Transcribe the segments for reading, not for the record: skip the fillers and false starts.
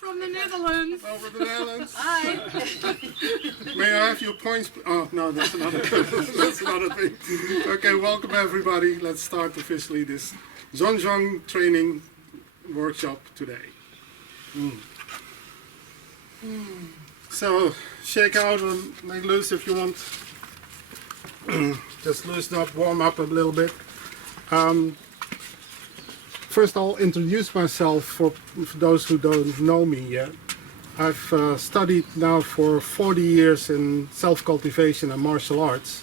from the Netherlands. Over the Netherlands. Hi. May I have your points? Oh, no, that's another that's another thing. Okay, welcome everybody. Let's start officially this Zhan Zhuang training workshop today. So, shake out and make loose if you want. Just loosen up, warm up a little bit. First I'll introduce myself for those who don't know me yet. I've studied now for 40 years in self-cultivation and martial arts.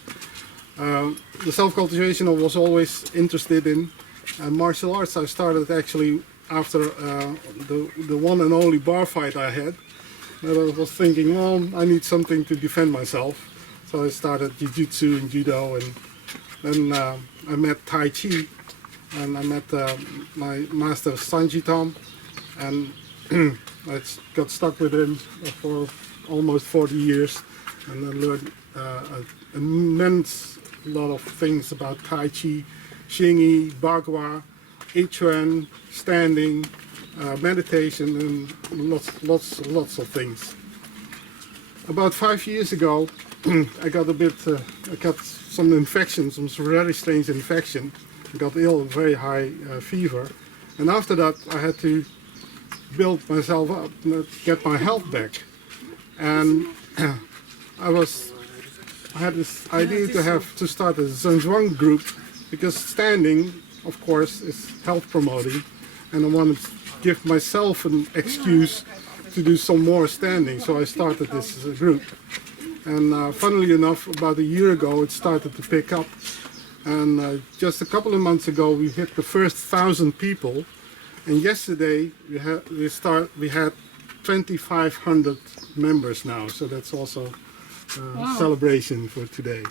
The self-cultivation I was always interested in, and martial arts I started actually after the one and only bar fight I had. And I was thinking, well, I need something to defend myself. So I started jiu-jitsu and judo, and then I met Tai Chi, and I met my master Zhan Zhuang, and I got stuck with him for almost 40 years, and I learned an immense lot of things about Tai Chi, Xingyi, Bagua, Yichuan, standing, meditation, and lots of things. About 5 years ago, I got some infection, some very strange infection. I got ill, very high fever, and after that I had to build myself up, get my health back. And I had this idea to start a Zhan Zhuang group, because standing, of course, is health promoting, and I wanted to give myself an excuse to do some more standing, so I started this group. And funnily enough, about a year ago it started to pick up, and just a couple of months ago we hit the first 1,000 people, and yesterday we had 2,500 members now, so that's also a celebration for today.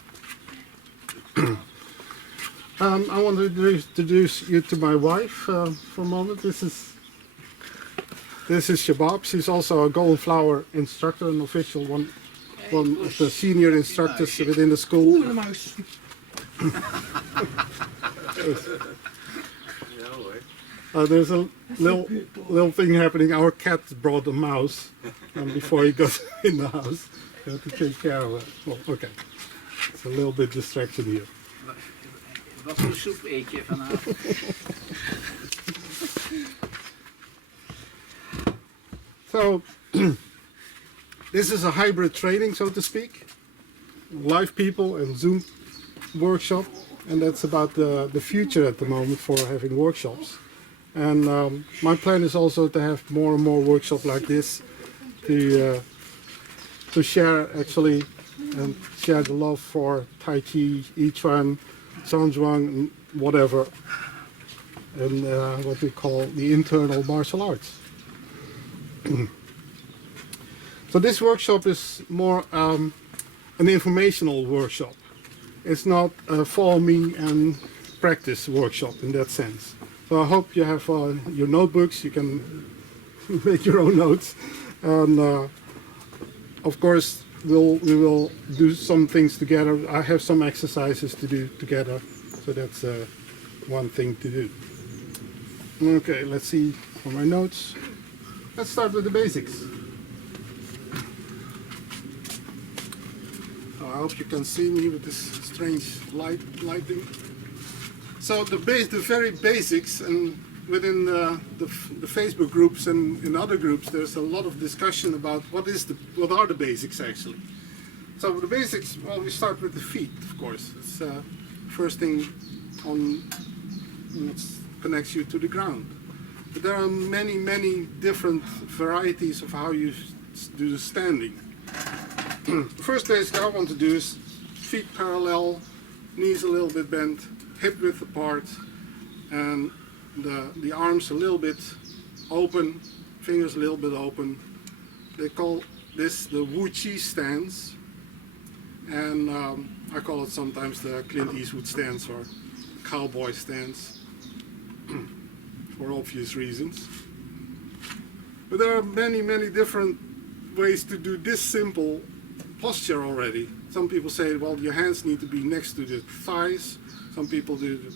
I want to introduce you to my wife for a moment. This is Shabab. She's also a Golden Flower instructor, an official one of the senior instructors within the school. There's a little thing happening. Our cat brought a mouse, and before he got in the house, we have to take care of it. Well, okay, it's a little bit distraction here. Wat voor soep eet je vanavond? So, this is a hybrid training, so to speak. Live people and Zoom workshop, and that's about the future at the moment for having workshops. And my plan is also to have more and more workshops like this to share actually, and share the love for Tai Chi, Yichuan, Zhan Zhuang, and whatever, and what we call the internal martial arts. So this workshop is more an informational workshop. It's not a follow me and practice workshop in that sense. So I hope you have your notebooks, you can make your own notes, and of course we will do some things together. I have some exercises to do together, so that's one thing to do. Okay, let's see for my notes. Let's start with the basics. I hope you can see me with this strange lighting. So the very basics, and within the Facebook groups and in other groups, there's a lot of discussion about what are the basics actually. So the basics, well, we start with the feet, of course. It's first thing that connects you to the ground. But there are many different varieties of how you do the standing. The first basic I want to do is feet parallel, knees a little bit bent, hip width apart, and the arms a little bit open, fingers a little bit open. They call this the Wuji stance, and I call it sometimes the Clint Eastwood stance or cowboy stance, for obvious reasons. But there are many different ways to do this simple posture already. Some people say, well, your hands need to be next to the thighs. Some people do it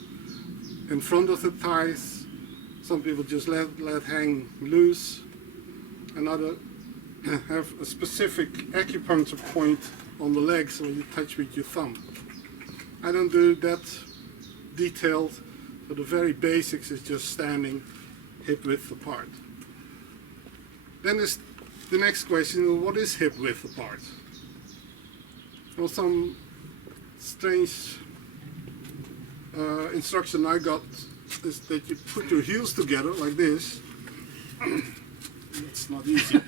in front of the thighs. Some people just let hang loose. another have a specific acupuncture point on the legs where you touch with your thumb. I don't do that detailed, so the very basics is just standing hip width apart. Then is the next question, what is hip width apart? Well, some strange instruction I got is that you put your heels together like this. It's not easy.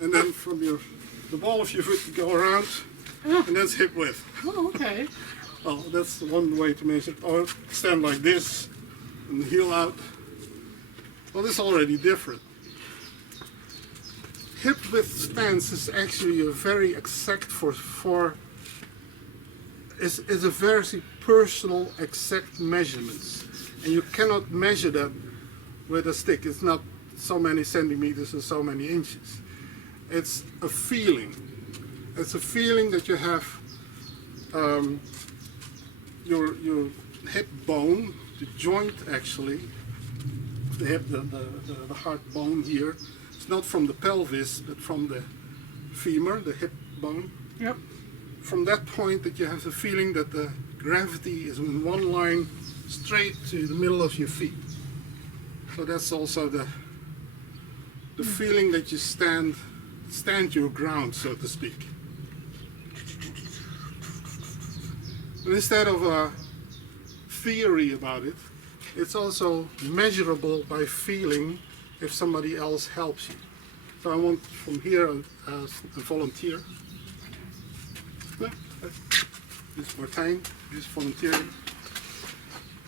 And then from the ball of your foot you go around, and that's hip width. Oh, okay. Well, that's one way to measure it. Or stand like this, and the heel out. Well, this is already different. Hip width stance is actually a very exact is a very personal exact measurements, and you cannot measure that with a stick. It's not so many centimeters or so many inches. It's a feeling. It's a feeling that you have your hip bone, the joint actually, the hip, the heart bone here. It's not from the pelvis, but from the femur, the hip bone. Yep. From that point that you have the feeling that the gravity is in one line straight to the middle of your feet. So that's also the feeling that you stand your ground, so to speak. And instead of a theory about it, it's also measurable by feeling if somebody else helps you. So I want from here a volunteer. Yeah, this is Martijn, this is volunteering.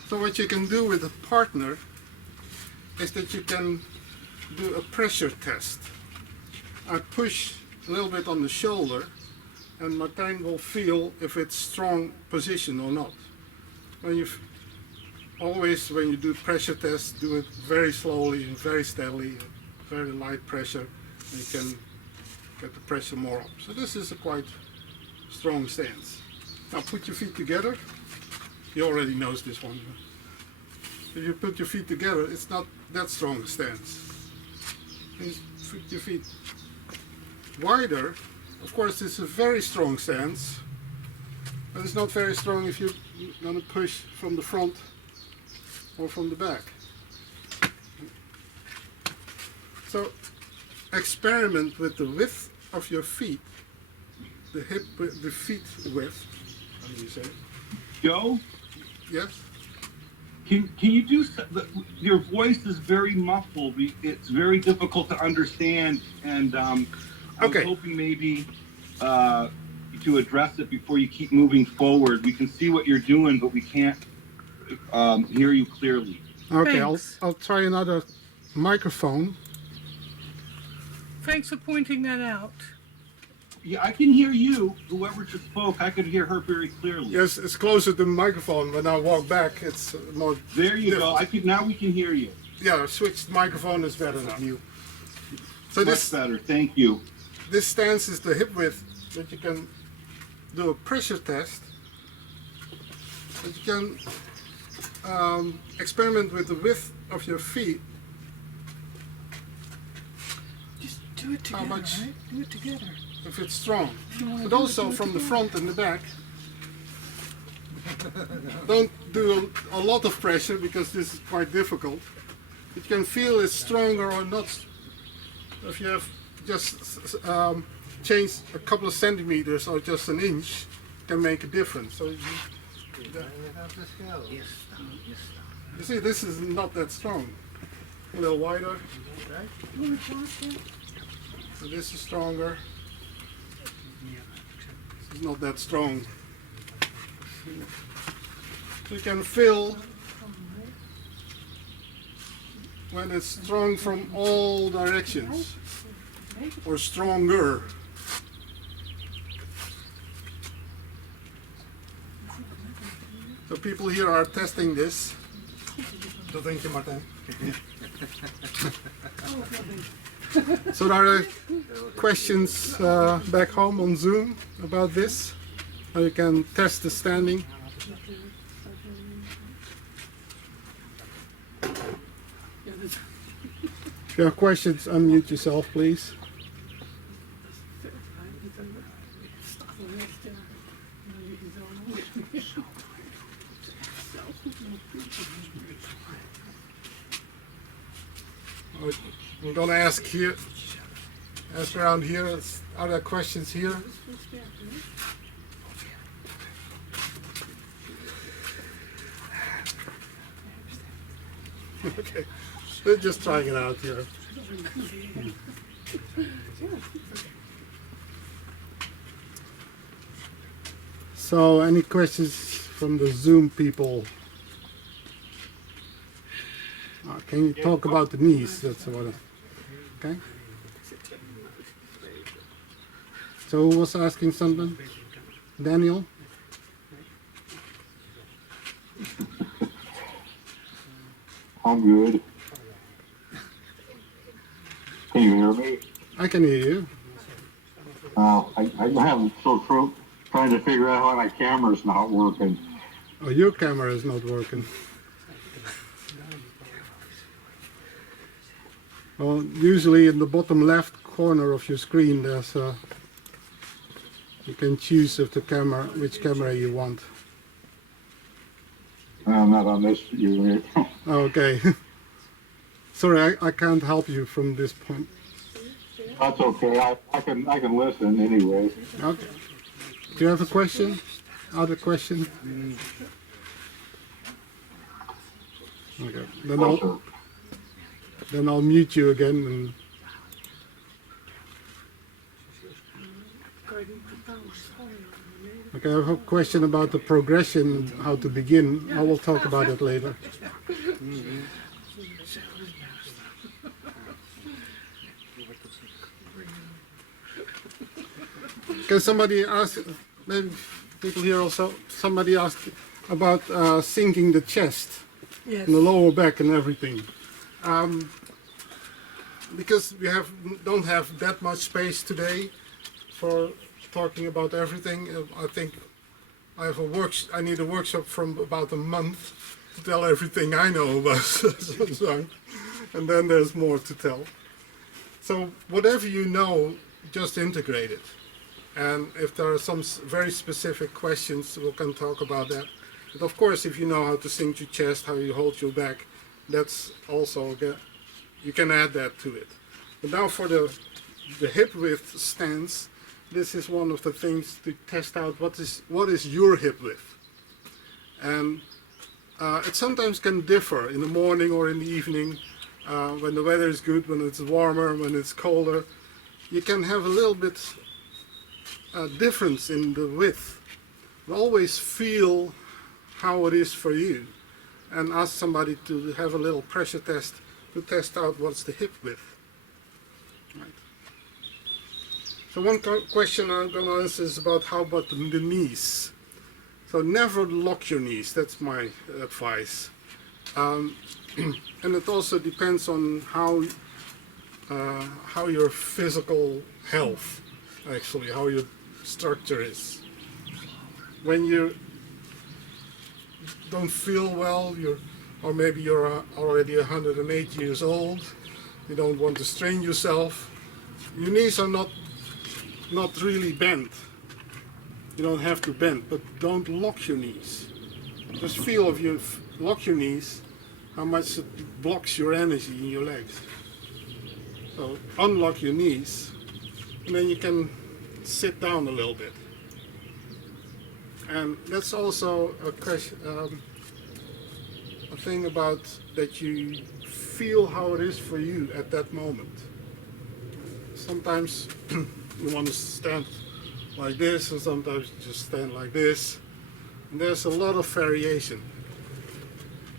So what you can do with a partner is that you can do a pressure test. I push a little bit on the shoulder, and Martijn will feel if it's strong position or not. When you when you do pressure tests, do it very slowly and very steadily, very light pressure, and you can get the pressure more up. So this is a quite strong stance. Now put your feet together. He already knows this one. If you put your feet together, it's not that strong a stance. You put your feet wider. Of course, it's a very strong stance, but it's not very strong if you're going to push from the front or from the back. So experiment with the width of your feet, the feet width. How do you say it? Joe, Yes? can you do your voice is very muffled. It's very difficult to understand, and I was hoping maybe to address it before you keep moving forward. We can see what you're doing, but we can't hear you clearly. Okay, Thanks. I'll try another microphone. Thanks for pointing that out. Yeah, I can hear you. Whoever just spoke, I could hear her very clearly. Yes, it's closer to the microphone. When I walk back, it's more. There you different. go. Now we can hear you. Yeah, switched microphone is better now. So Much better. Thank you. this stance is the hip width that you can do a pressure test. That you can experiment with the width of your feet. Just do it together, much? right? Do it together. If it's strong, If you wanna but do it, also do it from the together. front and the back. Don't do a lot of pressure because this is quite difficult. You can feel it's stronger or not. If you have just changed a couple of centimeters or just an inch, can make a difference. So you see, this is not that strong. A little wider. So this is stronger. This is not that strong. So you can feel when it's strong from all directions, or stronger. So people here are testing this. So thank you, Martijn. So there are questions back home on Zoom about this. How you can test the standing. you have questions, unmute yourself, please. I'm gonna ask here, ask around here. Are there questions here? Okay, we're just trying it out here. So, any questions from the Zoom people? Can you talk about the knees? That's what. Okay. So, who was asking something? Daniel? I'm good. Can you hear me? I can hear you. I'm having trying to figure out why my camera's not working. Oh, your camera is not working. Well, usually in the bottom left corner of your screen, there's a. You can choose if the camera, which camera you want. I'm not on this unit. Okay. Sorry, I can't help you from this point. That's okay. I can listen anyway. Okay. Do you have a question? Other question? Okay. Then I'll mute you again. And okay, I have a question about the progression and how to begin. I will talk about it later. Can somebody ask, maybe people here also, somebody asked about sinking the chest Yes. and the lower back and everything. Because we don't have that much space today for talking about everything. I think I need a workshop from about a month to tell everything I know about Zhan Zhuang, and then there's more to tell. So whatever you know, just integrate it. And if there are some very specific questions, we can talk about that. But of course, if you know how to sink your chest, how you hold your back, that's also, you can add that to it. But now for the hip width stance, this is one of the things to test out what is your hip width. And it sometimes can differ in the morning or in the evening, when the weather is good, when it's warmer, when it's colder. You can have a little bit difference in the width. But always feel how it is for you and ask somebody to have a little pressure test to test out what's the hip width. Right. So one question I'm going to answer is about how about the knees. So never lock your knees, that's my advice. And it also depends on how your physical health, actually, how your structure is. When you don't feel well, or maybe you're already 108 years old, you don't want to strain yourself, your knees are not really bent. You don't have to bend, but don't lock your knees. Just feel if you lock your knees, how much it blocks your energy in your legs. So unlock your knees, and then you can sit down a little bit. And that's also a question, a thing about that you feel how it is for you at that moment. Sometimes you want to stand like this, and sometimes you just stand like this. And there's a lot of variation.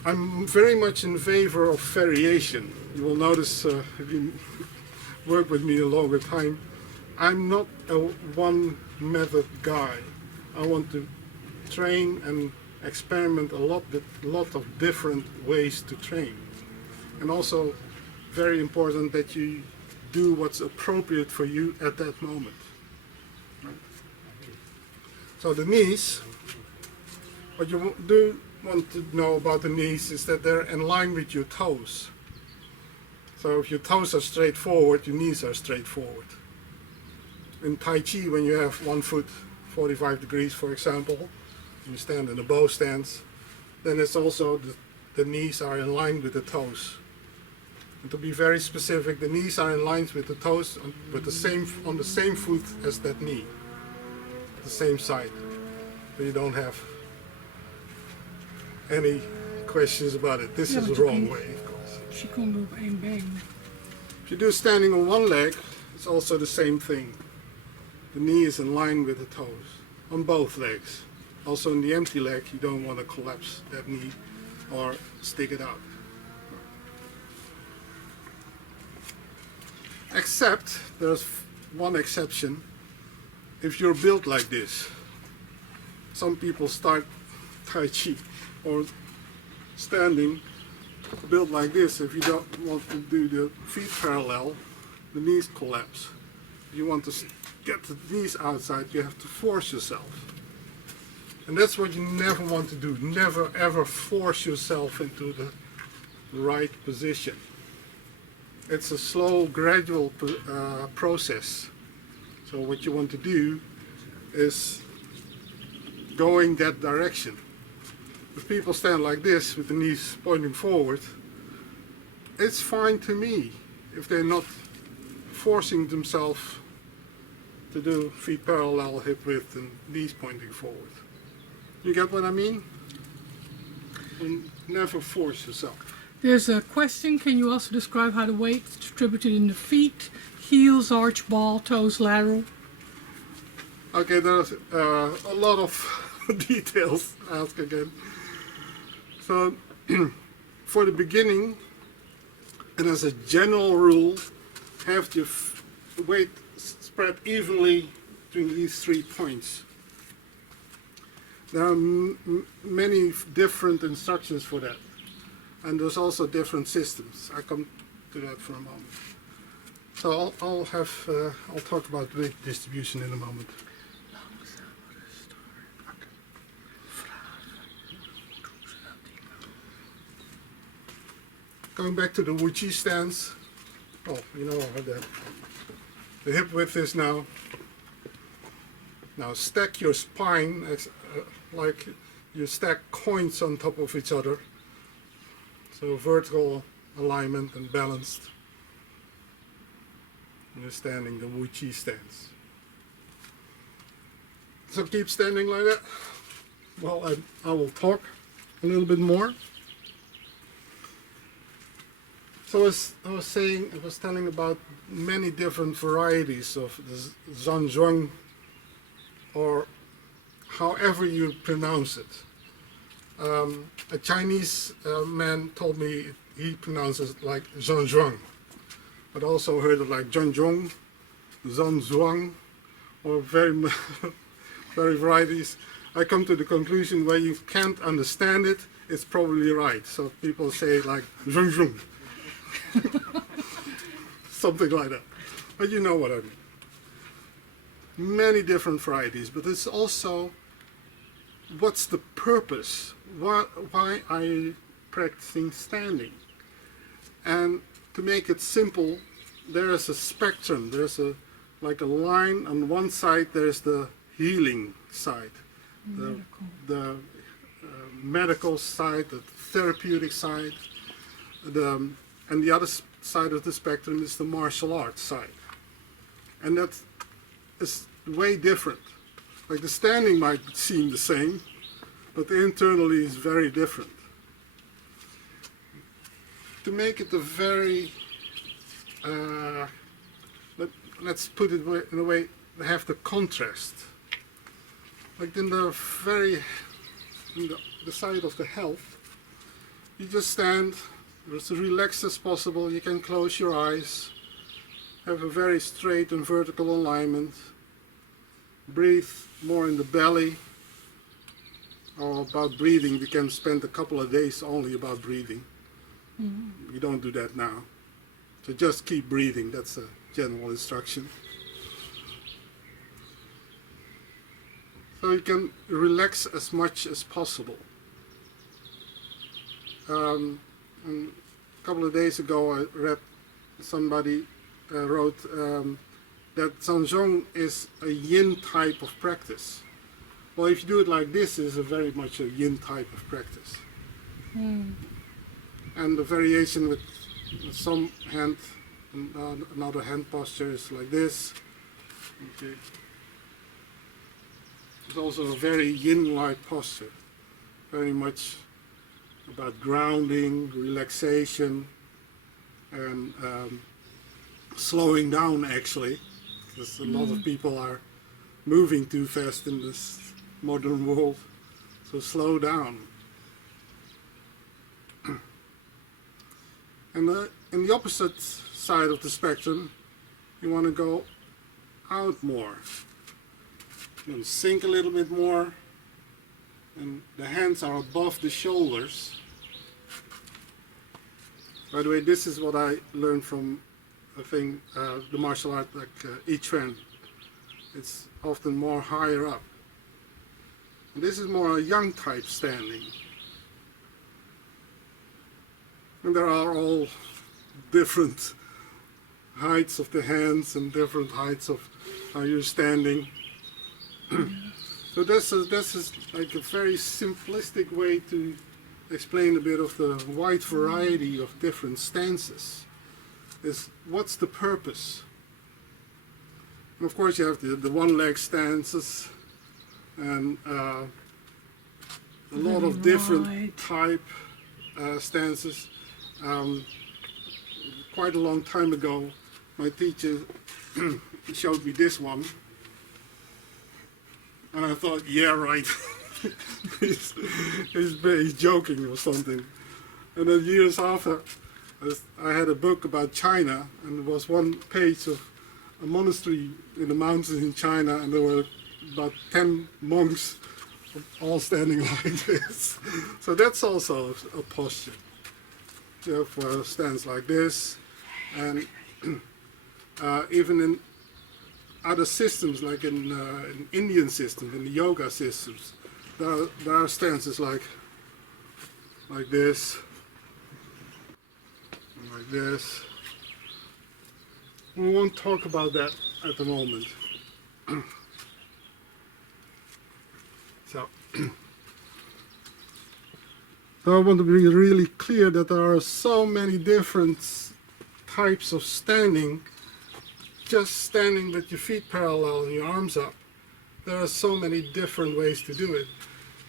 I'm very much in favor of variation. You will notice if you work with me a longer time, I'm not a one method guy. I want to train and experiment a lot of different ways to train. And also very important that you do what's appropriate for you at that moment. Right? So the knees, what you do want to know about the knees is that they're in line with your toes. So if your toes are straight forward, your knees are straight forward. In Tai Chi, when you have 1 foot 45 degrees, for example, you stand in a bow stance, then it's also the knees are in line with the toes. And to be very specific, the knees are in line with the toes on the same foot as that knee, the same side. So you don't have any questions about it. This is the wrong way, of course. She kon er op één been. If you do standing on one leg, it's also the same thing. The knee is in line with the toes on both legs. Also in the empty leg, you don't want to collapse that knee or stick it out. Except, there's one exception, if you're built like this. Some people start Tai Chi or standing built like this. If you don't want to do the feet parallel, the knees collapse. If you want to get the knees outside, you have to force yourself. And that's what you never want to do. Never ever force yourself into the right position. It's a slow, gradual process. So what you want to do is going that direction. If people stand like this with the knees pointing forward, it's fine to me if they're not forcing themselves to do feet parallel, hip width, and knees pointing forward. You get what I mean? And never force yourself. There's a question, can you also describe how the weight is distributed in the feet, heels, arch, ball, toes, lateral? Okay, there's a lot of details, ask again. So, for the beginning, and as a general rule, have the weight spread evenly between these 3 points. There are many different instructions for that. And there's also different systems. I come to that for a moment. So I'll talk about weight distribution in a moment. Going back to the Wuji stance. Oh, you know how the hip width is now. Now stack your spine like you stack coins on top of each other. So vertical alignment and balanced. And you're standing the Wuji stance. So keep standing like that. Well, I will talk a little bit more. So as I was telling about many different varieties of the Zhan Zhuang, or however you pronounce it. A Chinese man told me he pronounces it like Zhan Zhuang, but also heard it like Zhan Zhuang, Zhan Zhuang, or very varieties. I come to the conclusion where you can't understand it, it's probably right. So people say it like Zhan Zhuang, something like that. But you know what I mean. Many different varieties, but it's also what's the purpose? Why are you practicing standing? And to make it simple, there is a spectrum. There's like a line on one side. There's the healing side, the medical side, the therapeutic side, and the other side of the spectrum is the martial arts side, and that is way different. Like the standing might seem the same, but internally is very different. To make it a very, let's put it in a way, have the contrast. Like in the side of the health, you just stand as relaxed as possible. You can close your eyes, have a very straight and vertical alignment. Breathe more in the belly. Or about breathing, we can spend a couple of days only about breathing. We don't do that now. So just keep breathing, that's a general instruction. So you can relax as much as possible. And a couple of days ago I read somebody wrote that Zhan Zhuang is a yin type of practice. Well, if you do it like this, it's very much a yin type of practice. And the variation with some hand, another hand posture is like this. Okay. It's also a very yin-like posture, very much about grounding, relaxation, and slowing down actually, because a lot of people are moving too fast in this modern world, so slow down. And in the opposite side of the spectrum, you want to go out more. You want to sink a little bit more, and the hands are above the shoulders. By the way, this is what I learned from the martial art like I Chuan. It's often more higher up. And this is more a yang type standing. And there are all different heights of the hands and different heights of how you're standing. So this is like a very simplistic way to explain a bit of the wide variety of different stances. Is what's the purpose? And of course you have the one leg stances and a lot of different type stances. Quite a long time ago, my teacher showed me this one, and I thought, yeah, right, he's joking or something. And then years after, I had a book about China, and there was one page of a monastery in the mountains in China, and there were about 10 monks all standing like this. So that's also a posture. You have a stance like this, and even in other systems, like in Indian systems, in the yoga systems, there are stances like this, and like this. We won't talk about that at the moment. So I want to be really clear that there are so many different types of standing. Just standing with your feet parallel and your arms up. There are so many different ways to do it.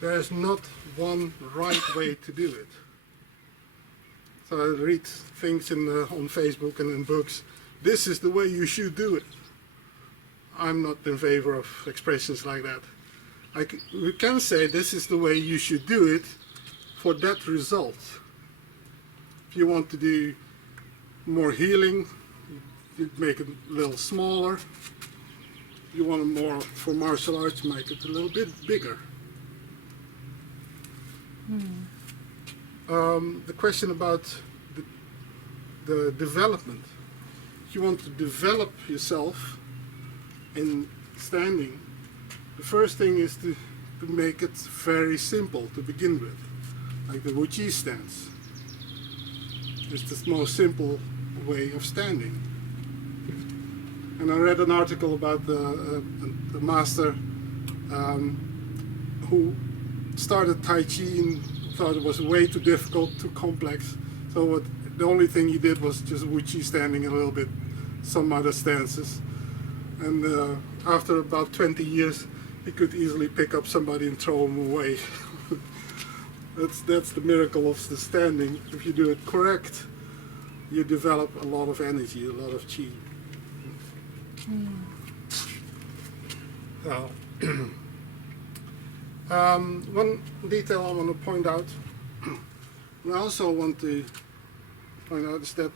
There is not one right way to do it. So I read things on Facebook and in books. This is the way you should do it. I'm not in favor of expressions like that. We can say this is the way you should do it for that result. If you want to do more healing, you make it a little smaller. If you want it more for martial arts, make it a little bit bigger. The question about the development. If you want to develop yourself in standing, the first thing is to make it very simple to begin with, like the Wuji stance. It's the most simple way of standing. And I read an article about the master who started Tai Chi and thought it was way too difficult, too complex. So the only thing he did was just Wuji standing a little bit, some other stances. And after about 20 years, he could easily pick up somebody and throw him away. That's the miracle of the standing. If you do it correct, you develop a lot of energy, a lot of chi. One detail I want to point out, and I also want to point out, is that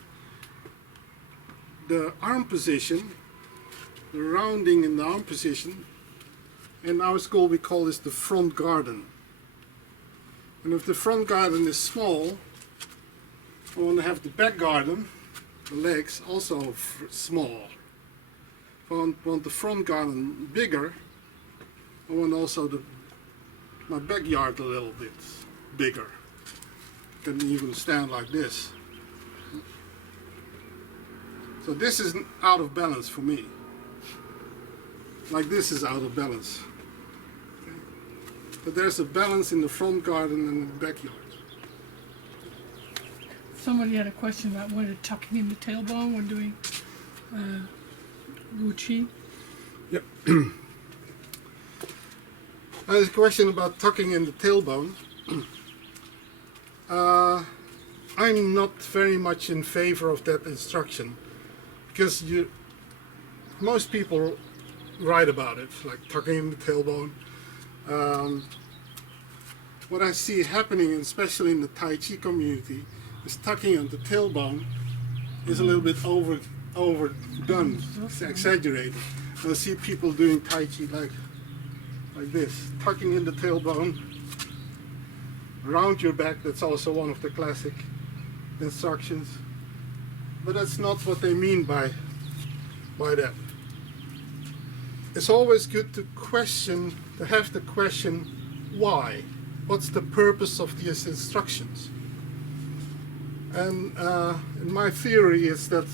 the arm position, the rounding in the arm position, in our school we call this the front garden. And if the front garden is small, I want to have the back garden, the legs, also small. If I want the front garden bigger, I want also my backyard a little bit bigger. I can even stand like this. So this is out of balance for me. Like this is out of balance. Okay. But there's a balance in the front garden and the backyard. Somebody had a question about whether tucking in the tailbone when doing Wuji. Yep. There's a question about tucking in the tailbone. I'm not very much in favor of that instruction because most people write about it, like tucking in the tailbone. What I see happening, especially in the Tai Chi community, is tucking on the tailbone is a little bit overdone, it's exaggerated. I see people doing Tai Chi like this, tucking in the tailbone, around your back. That's also one of the classic instructions. But that's not what they mean by that. It's always good to have the question, why? What's the purpose of these instructions? And my theory is that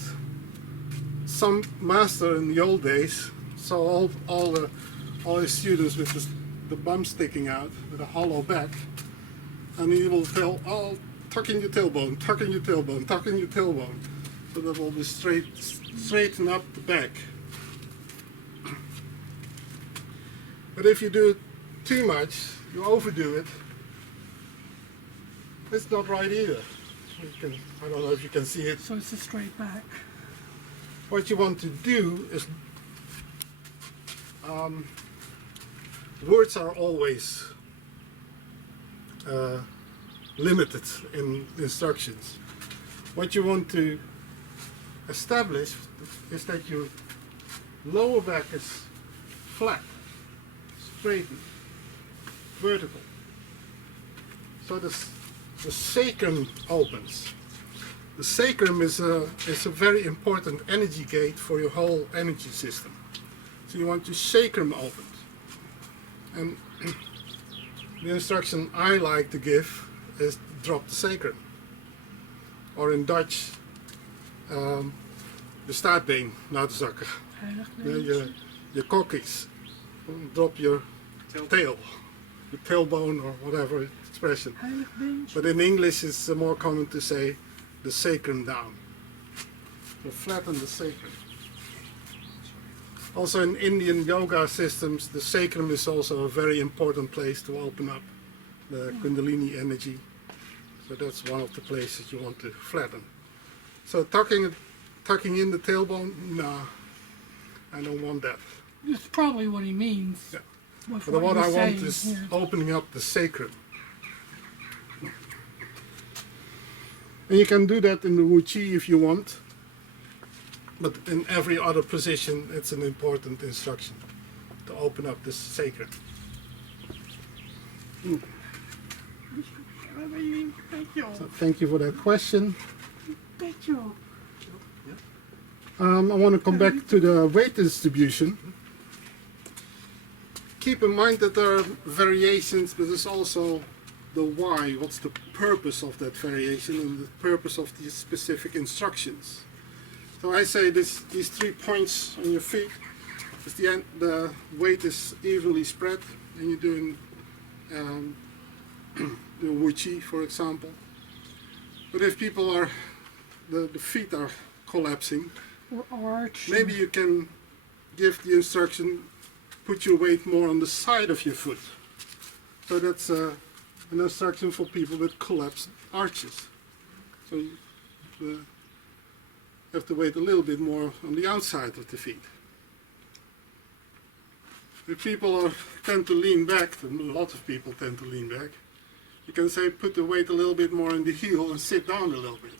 some master in the old days saw all his students with the bum sticking out, with a hollow back, and he will tell, oh, tuck in your tailbone, tuck in your tailbone, tuck in your tailbone. So that will be straighten up the back. But if you do it too much, you overdo it, it's not right either. I don't know if you can see it. So it's a straight back. What you want to do is, words are always limited in instructions. What you want to establish is that your lower back is flat, straightened, vertical. So the sacrum opens. The sacrum is a very important energy gate for your whole energy system. So you want your sacrum opened. And the instruction I like to give is drop the sacrum. Or in Dutch, je staartbeen laten zakken. Your cockies. Drop your tail. Your tailbone or whatever expression. But in English it's more common to say the sacrum down. So flatten the sacrum. Also in Indian yoga systems, the sacrum is also a very important place to open up the Kundalini energy. So that's one of the places you want to flatten. So tucking in the tailbone, no, I don't want that. That's probably what he means. Yeah. With But what I you're want saying, is yeah. opening up the sacrum. And you can do that in the Wuji if you want, but in every other position it's an important instruction to open up the sacrum. So thank you for that question. I want to come back to the weight distribution. Keep in mind that there are variations, but there's also the why, what's the purpose of that variation and the purpose of these specific instructions. So I say these 3 points on your feet, is the weight is evenly spread, and you're doing the Wuji, for example. But if people are, the feet are collapsing, Or arch. maybe you can give the instruction, put your weight more on the side of your foot. So that's an instruction for people with collapsed arches. So you have to weight a little bit more on the outside of the feet. If people tend to lean back, and a lot of people tend to lean back, you can say put the weight a little bit more in the heel and sit down a little bit.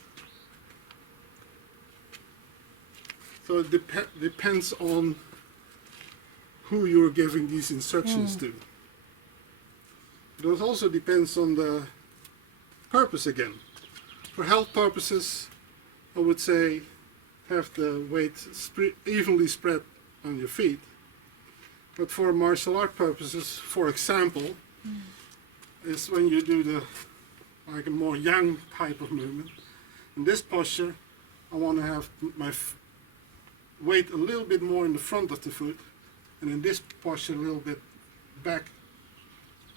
So it depends on who you're giving these instructions to. It also depends on the purpose again. For health purposes, I would say have the weight evenly spread on your feet. But for martial art purposes, for example, is when you do like a more yang type of movement. In this posture, I want to have weight a little bit more in the front of the foot, and in this posture a little bit back,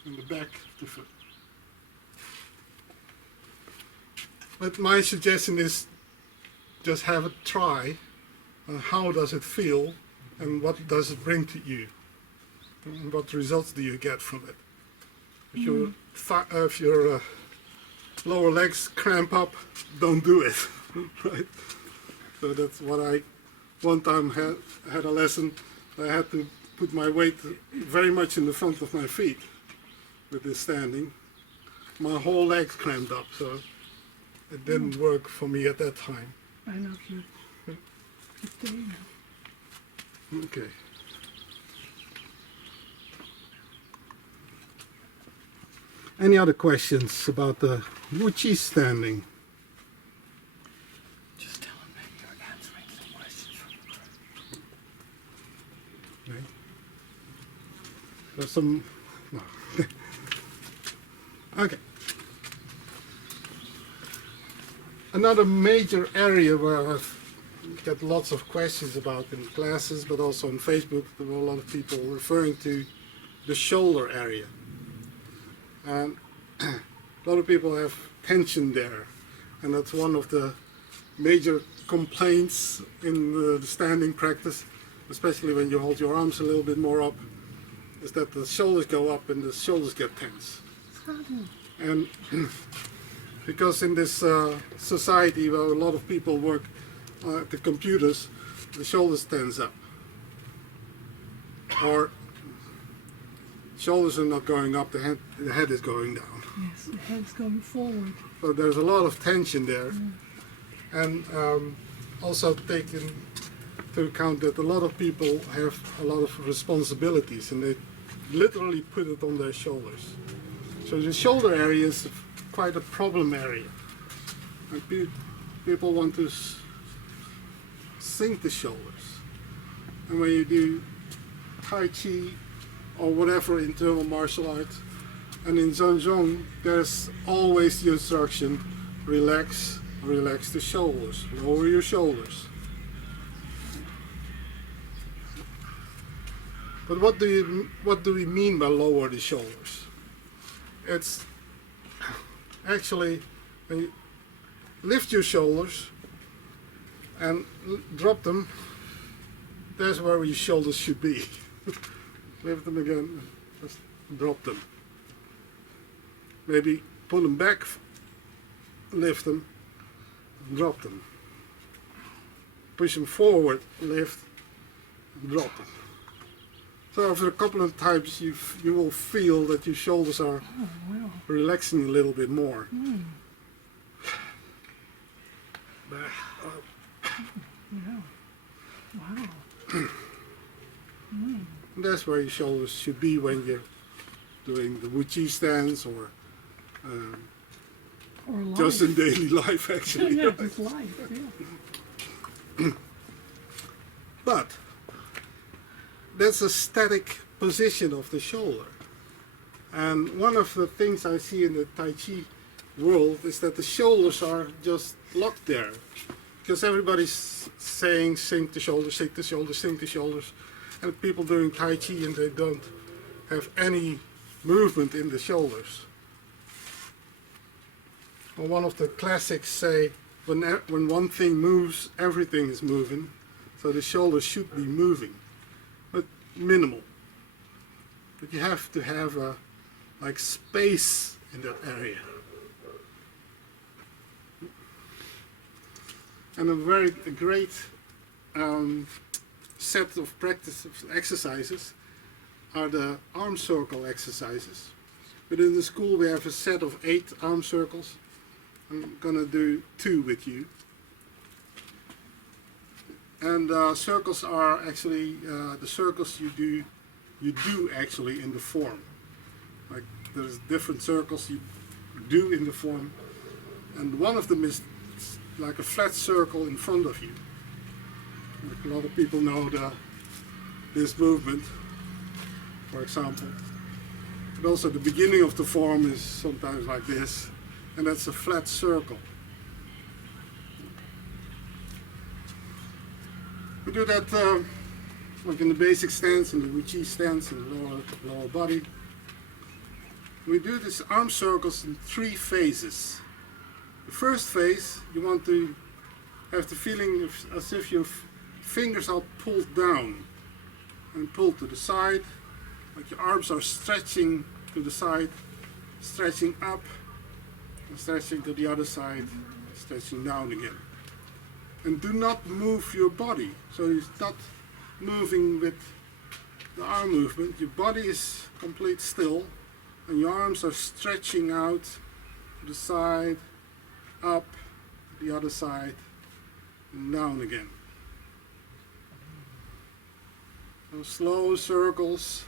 in the back of the foot. But my suggestion is just have a try on how does it feel and what does it bring to you, and what results do you get from it. If your lower legs cramp up, don't do it. Right? So that's what I one time had a lesson. I had to put my weight very much in the front of my feet with this standing. My whole legs cramped up, so it didn't work for me at that time. I know you. Okay. Any other questions about the Wuji standing? Just tell them that you're answering some questions from the group. Okay. There's some. No. Okay. Another major area where I've got lots of questions about in classes, but also on Facebook, there were a lot of people referring to the shoulder area. And a lot of people have tension there, and that's one of the major complaints in the standing practice, especially when you hold your arms a little bit more up, is that the shoulders go up and the shoulders get tense. And because in this society where a lot of people work at the computers, the shoulders tense up. Or shoulders are not going up, the head is going down. Yes, the head's going forward. So there's a lot of tension there. And also take into account that a lot of people have a lot of responsibilities and they literally put it on their shoulders. So the shoulder area is quite a problem area. And people want to sink the shoulders. And when you do Tai Chi or whatever internal martial arts, and in Zhan Zhuang there's always the instruction, relax, relax the shoulders, lower your shoulders. But what do we mean by lower the shoulders? It's actually when you lift your shoulders and drop them, that's where your shoulders should be. Lift them again, just drop them. Maybe pull them back, lift them, drop them. Push them forward, lift, drop them. So after a couple of times you will feel that your shoulders are relaxing a little bit more. Back up. Yeah. Wow. That's where your shoulders should be when you're doing the Wuji stance or Or just life. in daily life actually. Yeah, just life. Yeah. But that's a static position of the shoulder. And one of the things I see in the Tai Chi world is that the shoulders are just locked there. Because everybody's saying sink the shoulders, sink the shoulders, sink the shoulders. And people doing Tai Chi and they don't have any movement in the shoulders. Well, one of the classics say when one thing moves, everything is moving. So the shoulders should be moving, but minimal. But you have to have a space in that area. And a great set of practice exercises are the arm circle exercises. Within the school we have a set of 8 arm circles. I'm gonna do 2 with you. And circles are actually the circles you do actually in the form. Like there's different circles you do in the form, and one of them is like a flat circle in front of you. Like a lot of people know this movement, for example. But also the beginning of the form is sometimes like this, and that's a flat circle. do that like in the basic stance, in the Wuji stance, in the lower body. We do these arm circles in 3 phases. The first phase, you want to have the feeling as if your fingers are pulled down and pulled to the side, like your arms are stretching to the side, stretching up, and stretching to the other side, stretching down again. And do not move your body. So it's not moving with the arm movement. Your body is complete still, and your arms are stretching out to the side, up, to the other side, and down again. So slow circles.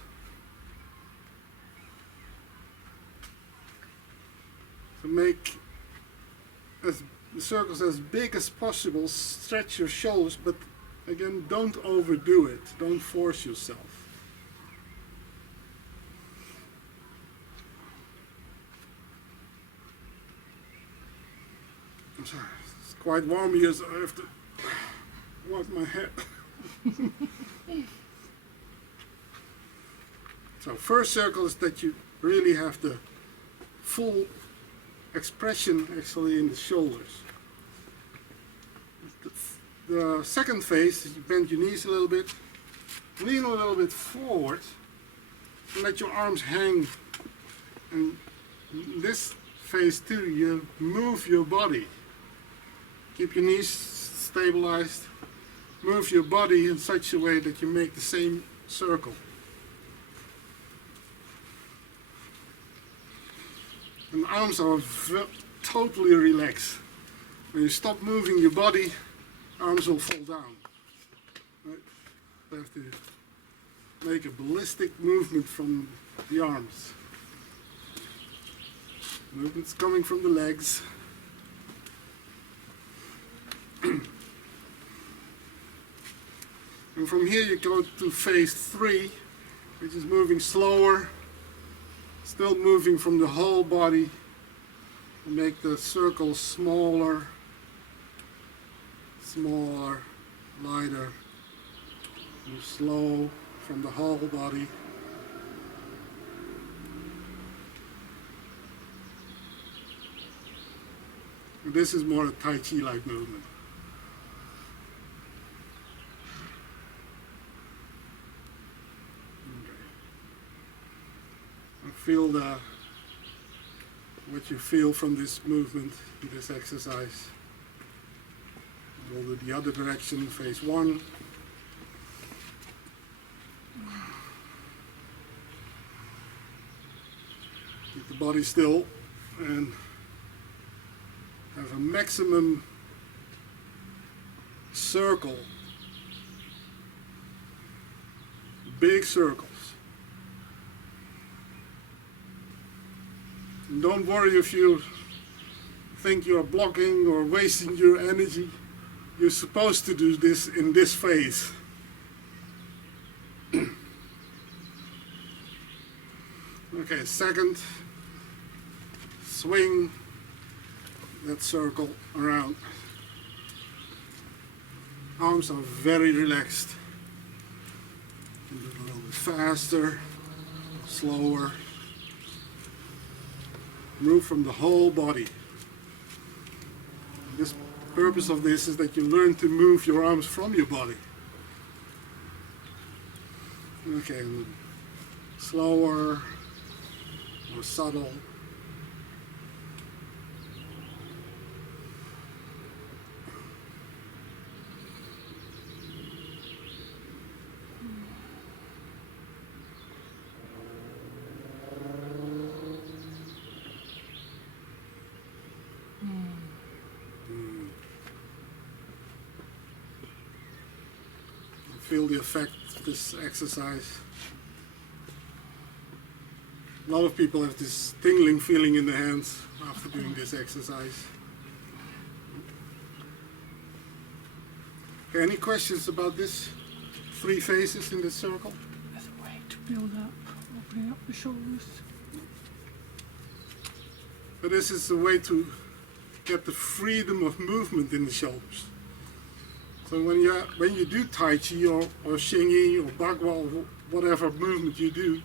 To make the circles as big as possible, stretch your shoulders, but again, don't overdo it. Don't force yourself. I'm sorry, it's quite warm here, so I have to wipe my head. So first circle is that you really have the full expression actually in the shoulders. The second phase is you bend your knees a little bit, lean a little bit forward, and let your arms hang. And in this phase too, you move your body. Keep your knees stabilized. Move your body in such a way that you make the same circle. And the arms are totally relaxed. When you stop moving your body, arms will fall down. Right? You have to make a ballistic movement from the arms. Movements coming from the legs. And from here you go to phase 3, which is moving slower, still moving from the whole body, and make the circle smaller, smaller, lighter, move slow from the whole body. And this is more a Tai Chi-like movement. Feel what you feel from this movement, this exercise. We'll do the other direction, phase 1. Keep the body still and have a maximum circle, big circles. And don't worry if you think you are blocking or wasting your energy. You're supposed to do this in this phase. Okay, second, swing that circle around. Arms are very relaxed. You can do it a little bit faster, slower. Move from the whole body. The purpose of this is that you learn to move your arms from your body. Okay, slower, more subtle. Feel the effect of this exercise. A lot of people have this tingling feeling in the hands after doing this exercise. Okay, any questions about this 3 phases in this circle? As a way to build up, opening up the shoulders. But this is a way to get the freedom of movement in the shoulders. So when you do Tai Chi or Xingyi or Bagua or whatever movement you do,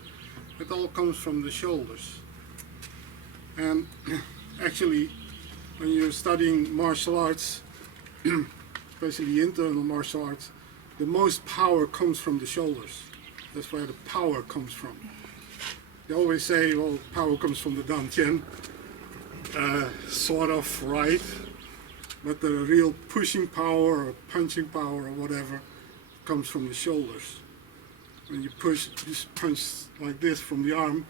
it all comes from the shoulders. And actually, when you're studying martial arts, especially internal martial arts, the most power comes from the shoulders. That's where the power comes from. They always say, well, power comes from the dantian. Sort of right, but the real pushing power or punching power or whatever comes from the shoulders. When you punch like this from the arm,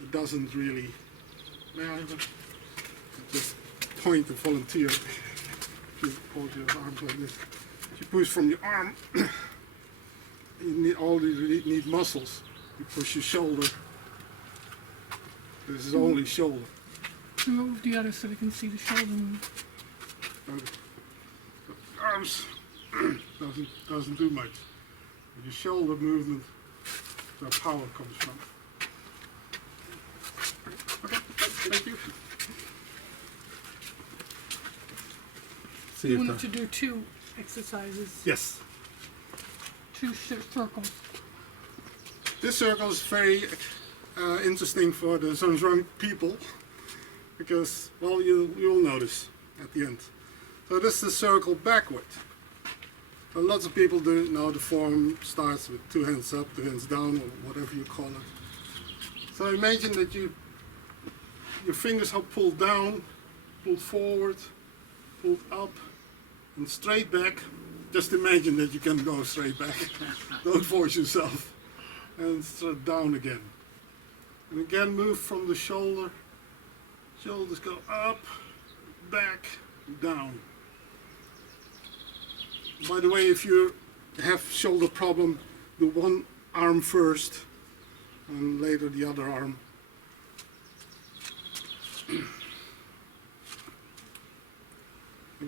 it doesn't really, just point and volunteer. You hold your arms like this. If you push from your arm, you need muscles. You push your shoulder. This is only shoulder. Move the other so we can see the shoulder move. Arms doesn't do much. Your shoulder movement, where power comes from. Okay, thank you. See You if wanted to do 2 exercises, yes. 2 circles. This circle is very interesting for the Zhan Zhuang people because, well, you'll notice at the end. So this is the circle backward. So lots of people do know the form starts with 2 hands up, 2 hands down, or whatever you call it. So imagine that your fingers are pulled down, pulled forward, pulled up, and straight back. Just imagine that you can go straight back. Don't force yourself. And straight down again. And again, move from the shoulder. Shoulders go up, back, down. By the way, if you have shoulder problem, do one arm first and later the other arm. You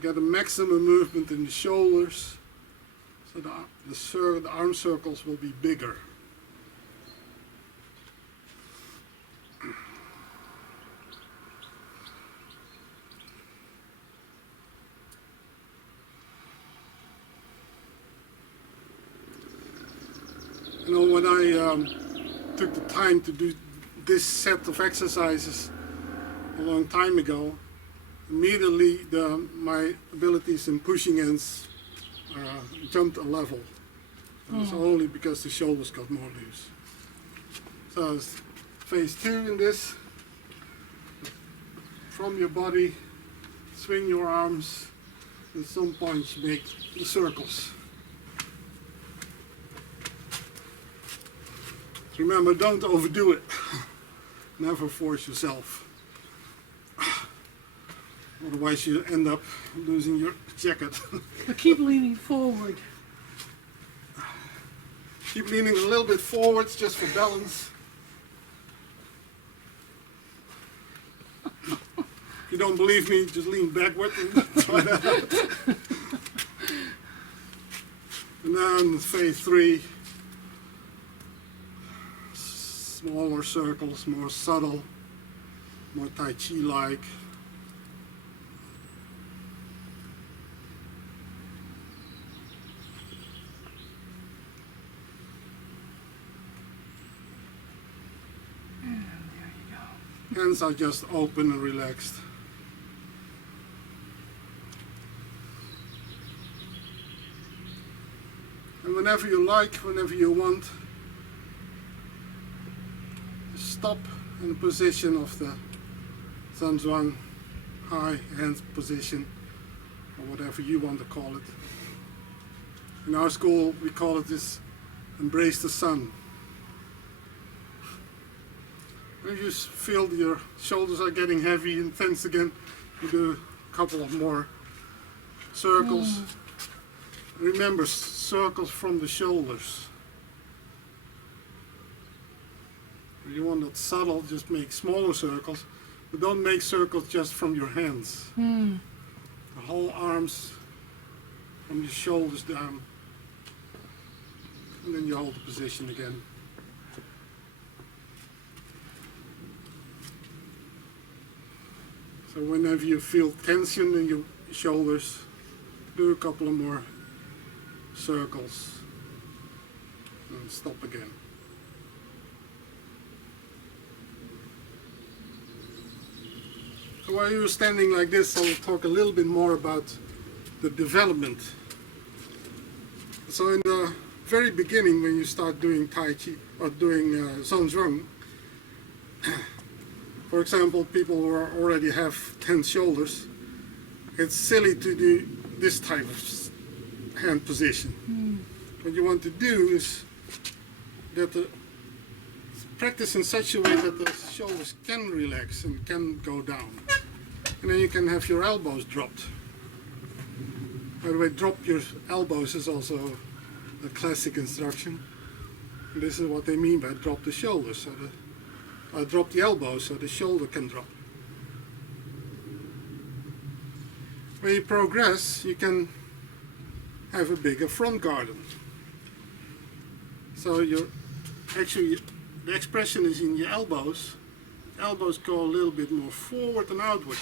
get a maximum movement in the shoulders, so the arm circles will be bigger. You know, when I took the time to do this set of exercises a long time ago, immediately my abilities in pushing ends jumped a level. And it's only because the shoulders got more loose. So it's phase 2 in this. From your body, swing your arms, at some points make the circles. Remember, don't overdo it. Never force yourself. Otherwise you end up losing your jacket. But keep leaning forward. Keep leaning a little bit forwards just for balance. If you don't believe me, just lean backward and try that out. And then phase 3. Smaller circles, more subtle, more Tai Chi-like. And there you go. Hands are just open and relaxed. And whenever you like, whenever you want, stop in the position of the Zhan Zhuang high hand position, or whatever you want to call it. In our school, we call it this embrace the sun. When you feel your shoulders are getting heavy and tense again, you do a couple of more circles. Remember, circles from the shoulders. If you want that subtle, just make smaller circles, but don't make circles just from your hands. The whole arms from your shoulders down, and then you hold the position again. So whenever you feel tension in your shoulders, do a couple of more circles, and stop again. So while you're standing like this, I'll talk a little bit more about the development. So in the very beginning, when you start doing Tai Chi or doing Zhan Zhuang, for example, people who already have tense shoulders, it's silly to do this type of hand position. What you want to do is that practice in such a way that the shoulders can relax and can go down. And then you can have your elbows dropped. By the way, drop your elbows is also a classic instruction. And this is what they mean by drop the shoulders. So drop the elbows so the shoulder can drop. When you progress, you can have a bigger front garden. So actually the expression is in your elbows. Elbows go a little bit more forward and outward.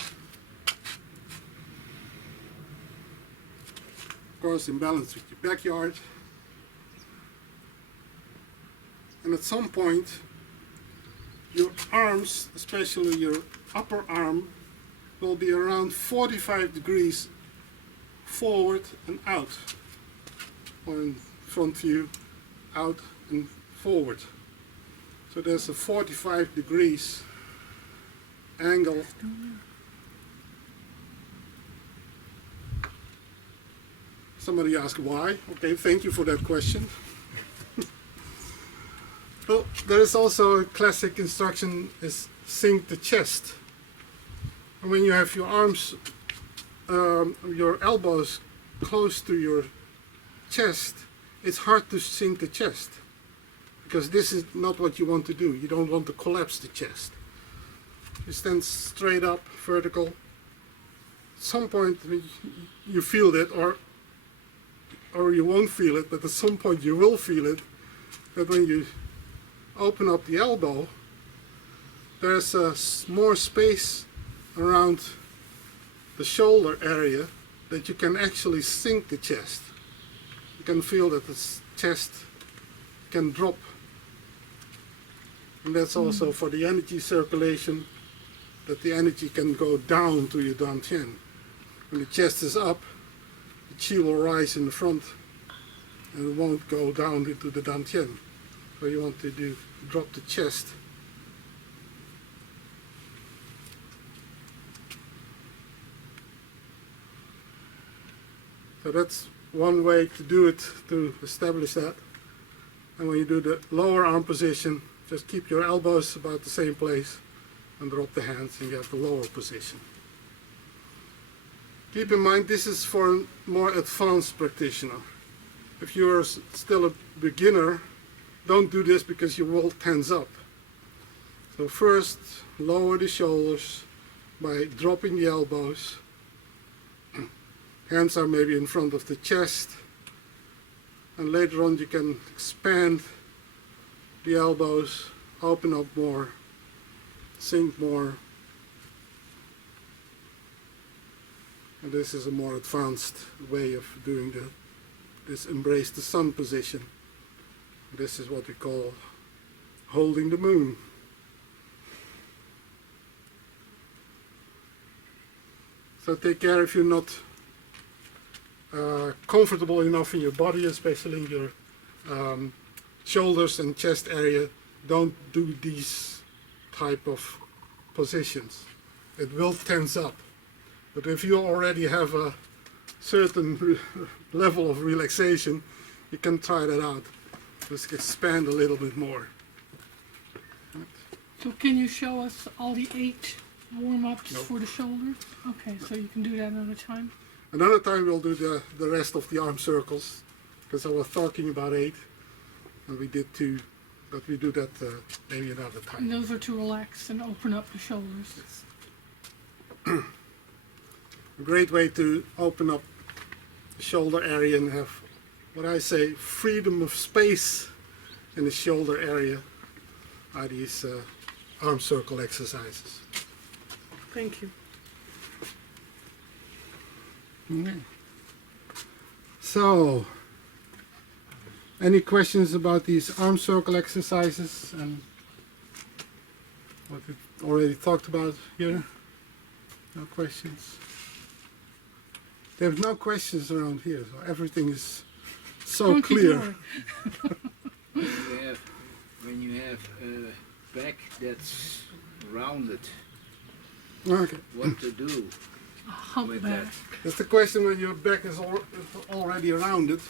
Of course, in balance with your backyard. And at some point, your arms, especially your upper arm, will be around 45 degrees forward and out. Or in front view, out and forward. So there's a 45 degrees angle. Somebody asked why. Okay, thank you for that question. Well, there is also a classic instruction is sink the chest. And when you have your arms, your elbows close to your chest, it's hard to sink the chest. Because this is not what you want to do. You don't want to collapse the chest. You stand straight up, vertical. At some point you feel it, or you won't feel it, but at some point you will feel it, that when you open up the elbow, there's more space around the shoulder area that you can actually sink the chest. You can feel that the chest can drop. And that's also for the energy circulation, that the energy can go down to your dantian. When the chest is up, the chi will rise in the front and it won't go down into the dantian. So you want to drop the chest. So that's one way to do it, to establish that. And when you do the lower arm position, just keep your elbows about the same place and drop the hands and you have the lower position. Keep in mind this is for a more advanced practitioner. If you're still a beginner, don't do this because you will tense up. So first, lower the shoulders by dropping the elbows. Hands are maybe in front of the chest. And later on you can expand the elbows, open up more, sink more. And this is a more advanced way of doing this embrace the sun position. This is what we call holding the moon. So take care if you're not comfortable enough in your body, especially in your shoulders and chest area. Don't do these type of positions. It will tense up. But if you already have a certain level of relaxation, you can try that out. Just expand a little bit more. So can you show us all the 8 warm-ups No. for the shoulders? Okay, so you can do that another time. Another time we'll do the rest of the arm circles, because I was talking about 8, and we did 2, but we do that maybe another And time. those are to relax and open up the shoulders. A great way to open up the shoulder area and have, what I say, freedom of space in the shoulder area are these arm circle exercises. Thank you. Okay. So, Any questions about these arm circle exercises and what we already talked about here? No questions? There's no questions around here, so everything is so clear. When you have a back that's rounded, Okay. what to do Hump with back. that? That's the question when your back is already rounded.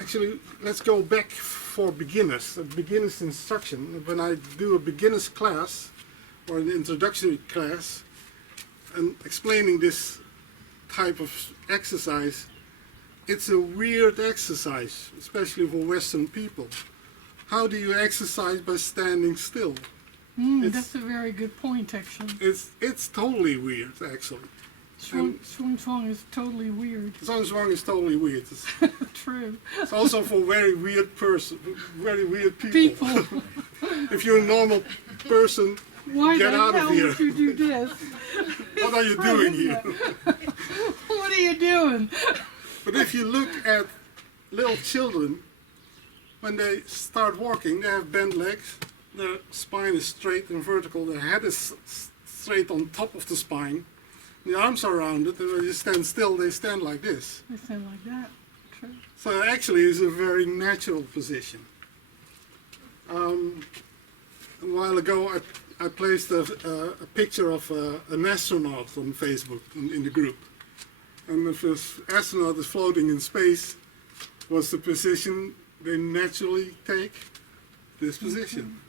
Actually, let's go back for beginners, a beginner's instruction. When I do a beginner's class or an introductory class and explaining this type of exercise, it's a weird exercise, especially for Western people. How do you exercise by standing still? That's a very good point, actually. It's totally weird, actually. Zhuang Zhuang is totally weird. Zhan Zhuang is totally weird. True. It's also for very weird people. If you're a normal person, Why get the out hell of here. would you do this? What are you doing here? What are you doing? But if you look at little children, when they start walking, they have bent legs, their spine is straight and vertical, their head is straight on top of the spine, the arms are rounded, and when you stand still, they stand like this. They sound like that. True. So actually it's a very natural position. A while ago I placed a picture of an astronaut on Facebook in the group. And if this astronaut is floating in space, what's the position they naturally take? This position.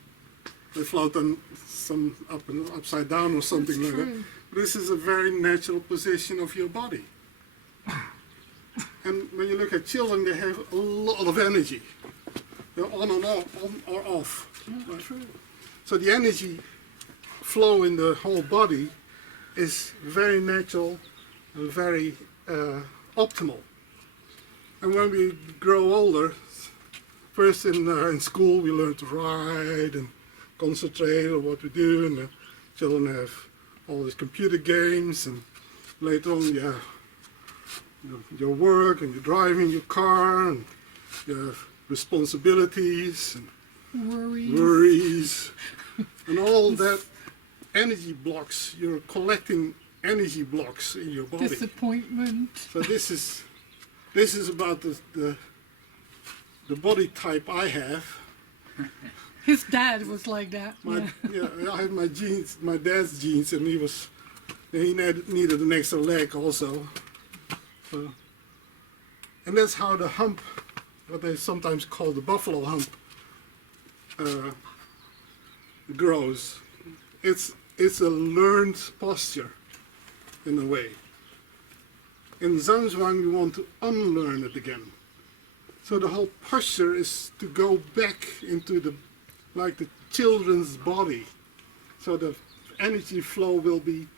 They float on some up and upside down or something That's like true. that. This is a very natural position of your body. And when you look at children, they have a lot of energy. They're on and off, on or off. Yeah, true. So the energy flow in the whole body is very natural and very optimal. And when we grow older, first in school we learn to write and concentrate on what we do, and the children have all these computer games, and later on you have your work and you're driving your car and you have responsibilities and worries and all that energy blocks. You're collecting energy blocks in your body. Disappointment. So this is about the body type I have. His dad was like that. Yeah, I have my genes, my dad's genes, and he needed an extra leg also. So, and that's how the hump, what they sometimes call the buffalo hump, grows. It's a learned posture, in a way. In Zhan Zhuang, we want to unlearn it again. So the whole posture is to go back into the children's body. So the energy flow will be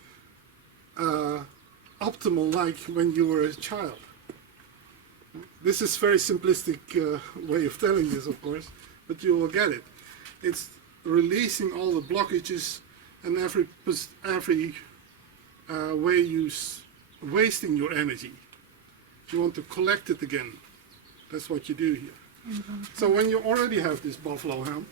optimal like when you were a child. This is very simplistic way of telling this, of course, but you will get it. It's releasing all the blockages and every way you wasting your energy. You want to collect it again. That's what you do here. So when you already have this buffalo hump,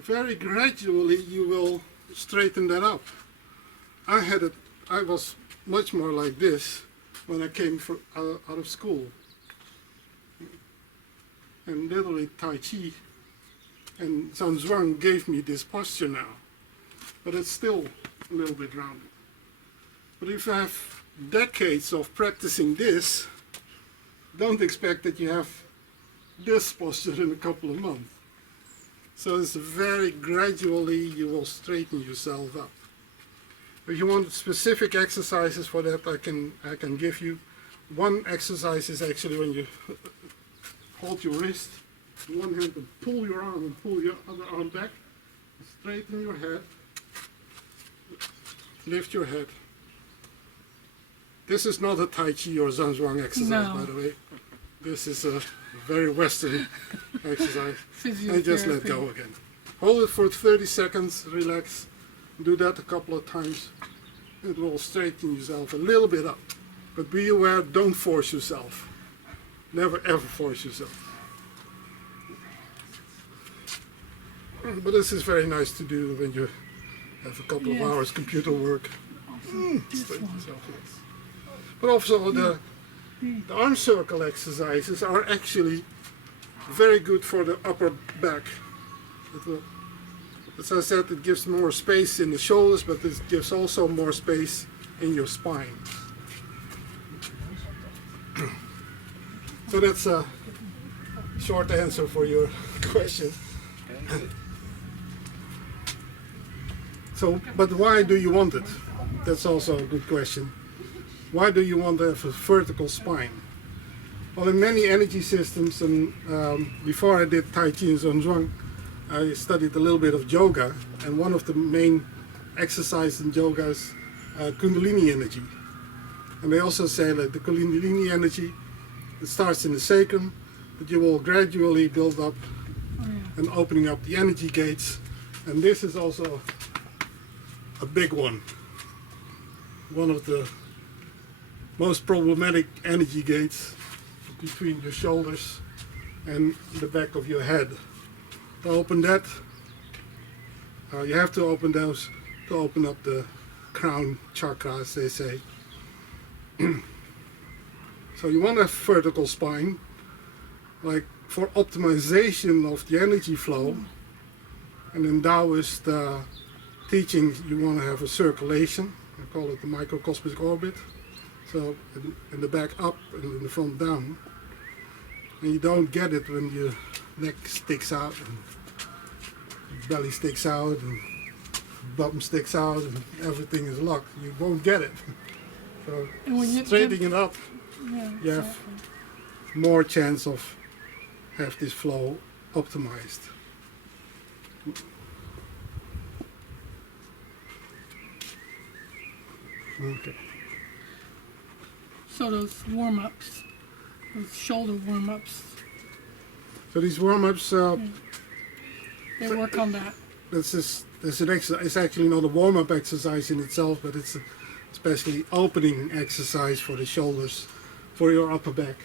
very gradually you will straighten that up. I was much more like this when I came out of school. And literally Tai Chi and Zhan Zhuang gave me this posture now. But it's still a little bit rounded. But if you have decades of practicing this, don't expect that you have this posture in a couple of months. So it's very gradually you will straighten yourself up. If you want specific exercises for that, I can give you. One exercise is actually when you hold your wrist with one hand and pull your arm and pull your other arm back, straighten your head, lift your head. This is not a Tai Chi or Zhan Zhuang exercise, by the way. This is a very Western exercise. And just let go again. Hold it for 30 seconds, relax. Do that a couple of times. It will straighten yourself a little bit up. But be aware, don't force yourself. Never ever force yourself. But this is very nice to do when you have a couple of hours computer work. Straighten yourself, yes. But also the arm circle exercises are actually very good for the upper back. As I said, it gives more space in the shoulders, but it gives also more space in your spine. So that's a short answer for your question. So, but why do you want it? That's also a good question. Why do you want to have a vertical spine? Well, in many energy systems, and before I did Taijiquan and Zhan Zhuang, I studied a little bit of yoga, and one of the main exercises in yoga is Kundalini energy. And they also say that the Kundalini energy, it starts in the sacrum, but you will gradually build up and opening up the energy gates. And this is also a big one. One of the most problematic energy gates between your shoulders and the back of your head. To open that, you have to open those to open up the crown chakra, as they say. So you want a vertical spine, like for optimization of the energy flow. And in Taoist teachings, you want to have a circulation. I call it the microcosmic orbit. So in the back up and in the front down. And you don't get it when your neck sticks out and belly sticks out and bum sticks out and everything is locked. You won't get it. So straightening it up, you have more chance of have this flow optimized. Okay. So those warm-ups, those shoulder warm-ups, So these warm-ups, they work on that. this is an exercise. It's actually not a warm-up exercise in itself, but it's especially opening exercise for the shoulders, for your upper back,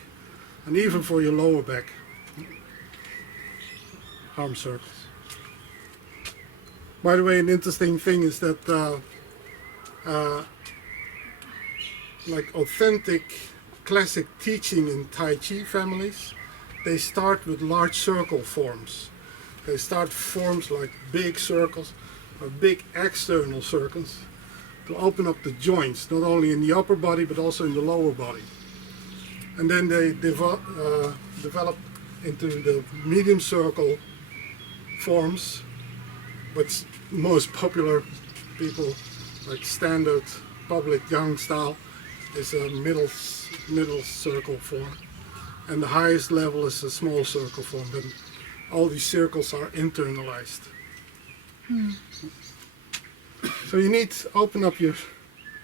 and even for your lower back. Arm circles. By the way, an interesting thing is that like authentic classic teaching in Tai Chi families, they start with large circle forms. They start forms like big circles or big external circles to open up the joints, not only in the upper body but also in the lower body. And then they develop into the medium circle forms, which most popular people like standard public yang style is a middle circle form, and the highest level is a small circle form. Then all these circles are internalized. So you need to open up your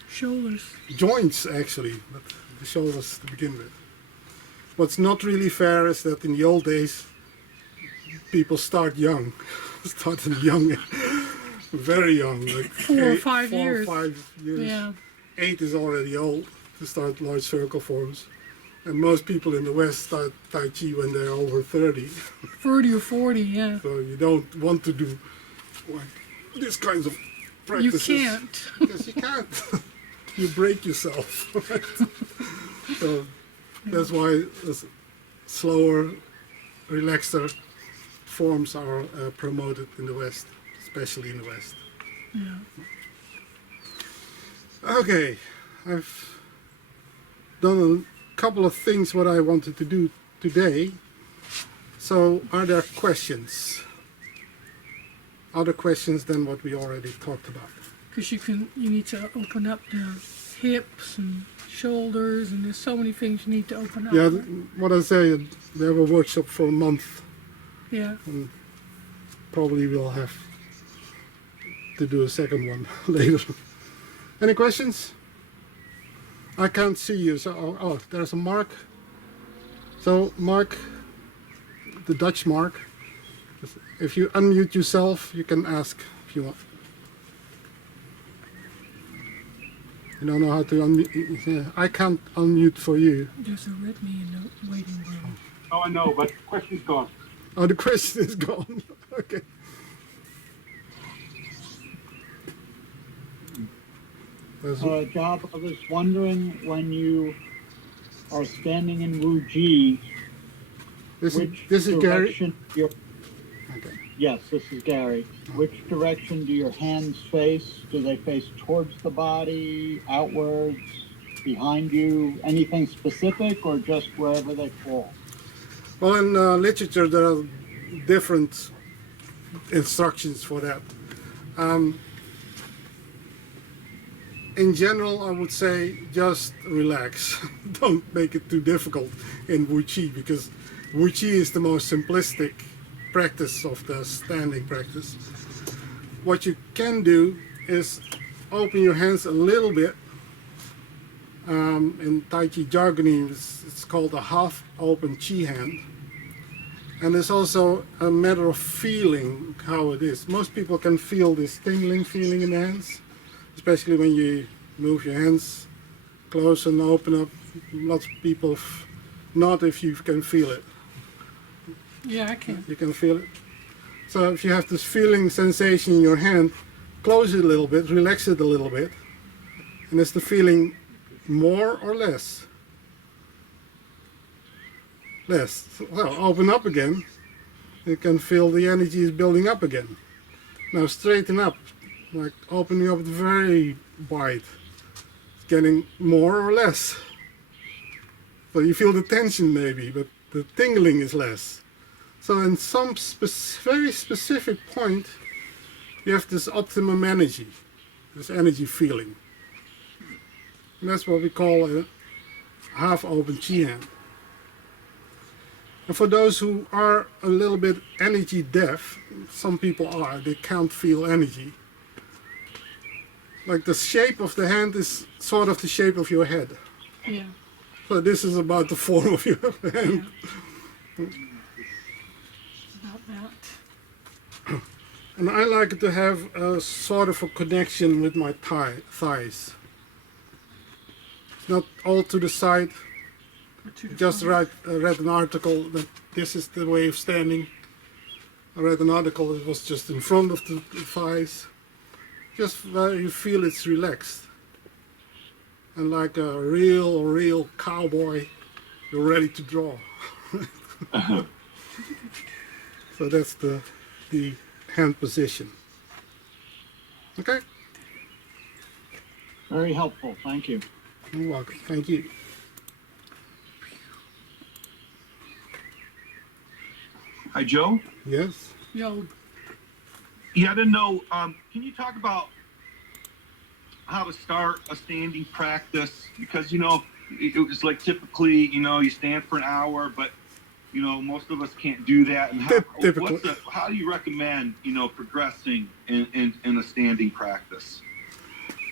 Shoulders. joints actually, but the shoulders to begin with. What's not really fair is that in the old days people start young, started young, very young, like 4 or 5 years. 4 or 5 years. Yeah. 8 is already old to start large circle forms. And most people in the West start Tai Chi when they're over 30. 30 or 40, yeah. So you don't want to do like these kinds of You practices. can't. Because you can't. You break yourself. Right? So that's why slower, relaxer forms are promoted in the West, especially in the West. Yeah. Okay, I've done a couple of things what I wanted to do today. So are there questions? Other questions than what we already talked about? Because you need to open up the hips and shoulders, and there's so many things you need to open up. Yeah, what I say, we have a workshop for a month. Yeah. And probably we'll have to do a second one later. Any questions? I can't see you, so oh, there's a Mark. So Mark, the Dutch Mark, if you unmute yourself, you can ask if you want. You don't know how to unmute. Yeah, I can't unmute for you. There's a red me in the waiting room. Oh, I know, but the question's gone. Oh, the question is gone. Okay. Job, I was wondering when you are standing in Wuji, This which is Gary. direction your Okay. yes, this is Gary. Which direction do your hands face? Do they face towards the body, outwards, behind you? Anything specific, or just wherever they fall? Well, in literature there are different instructions for that. In general, I would say just relax. Don't make it too difficult in Wuji, because Wuji is the most simplistic practice of the standing practice. What you can do is open your hands a little bit. In Taichi jargon, it's called a half open chi hand. And it's also a matter of feeling how it is. Most people can feel this tingling feeling in the hands, especially when you move your hands close and open up. Lots of people not if you can feel it. Yeah, I can. You can feel it. So if you have this feeling sensation in your hand, close it a little bit, relax it a little bit. And is the feeling more or less? Less. Well, open up again. You can feel the energy is building up again. Now straighten up, like opening up very wide. It's getting more or less. So you feel the tension maybe, but the tingling is less. So in some very specific point, you have this optimum energy, this energy feeling. And that's what we call a half-open chi hand. And for those who are a little bit energy deaf, some people are, they can't feel energy. Like the shape of the hand is sort of the shape of your head. Yeah. So this is about the form of your hand. Yeah. About that. And I like to have a sort of a connection with my thighs. It's not all to the side. Or to the Just front. read an article that this is the way of standing. I read an article that was just in front of the thighs. Just where you feel it's relaxed. And like a real cowboy, you're ready to draw. So that's the hand position. Okay? Very helpful. Thank you. You're welcome. Thank you. Hi, Joe. Yes? Yo, Yeah, I didn't know. Can you talk about how to start a standing practice? Because, it was like typically, you stand for an hour, but, most of us can't do that. And Typically. how do you recommend, progressing in a standing practice?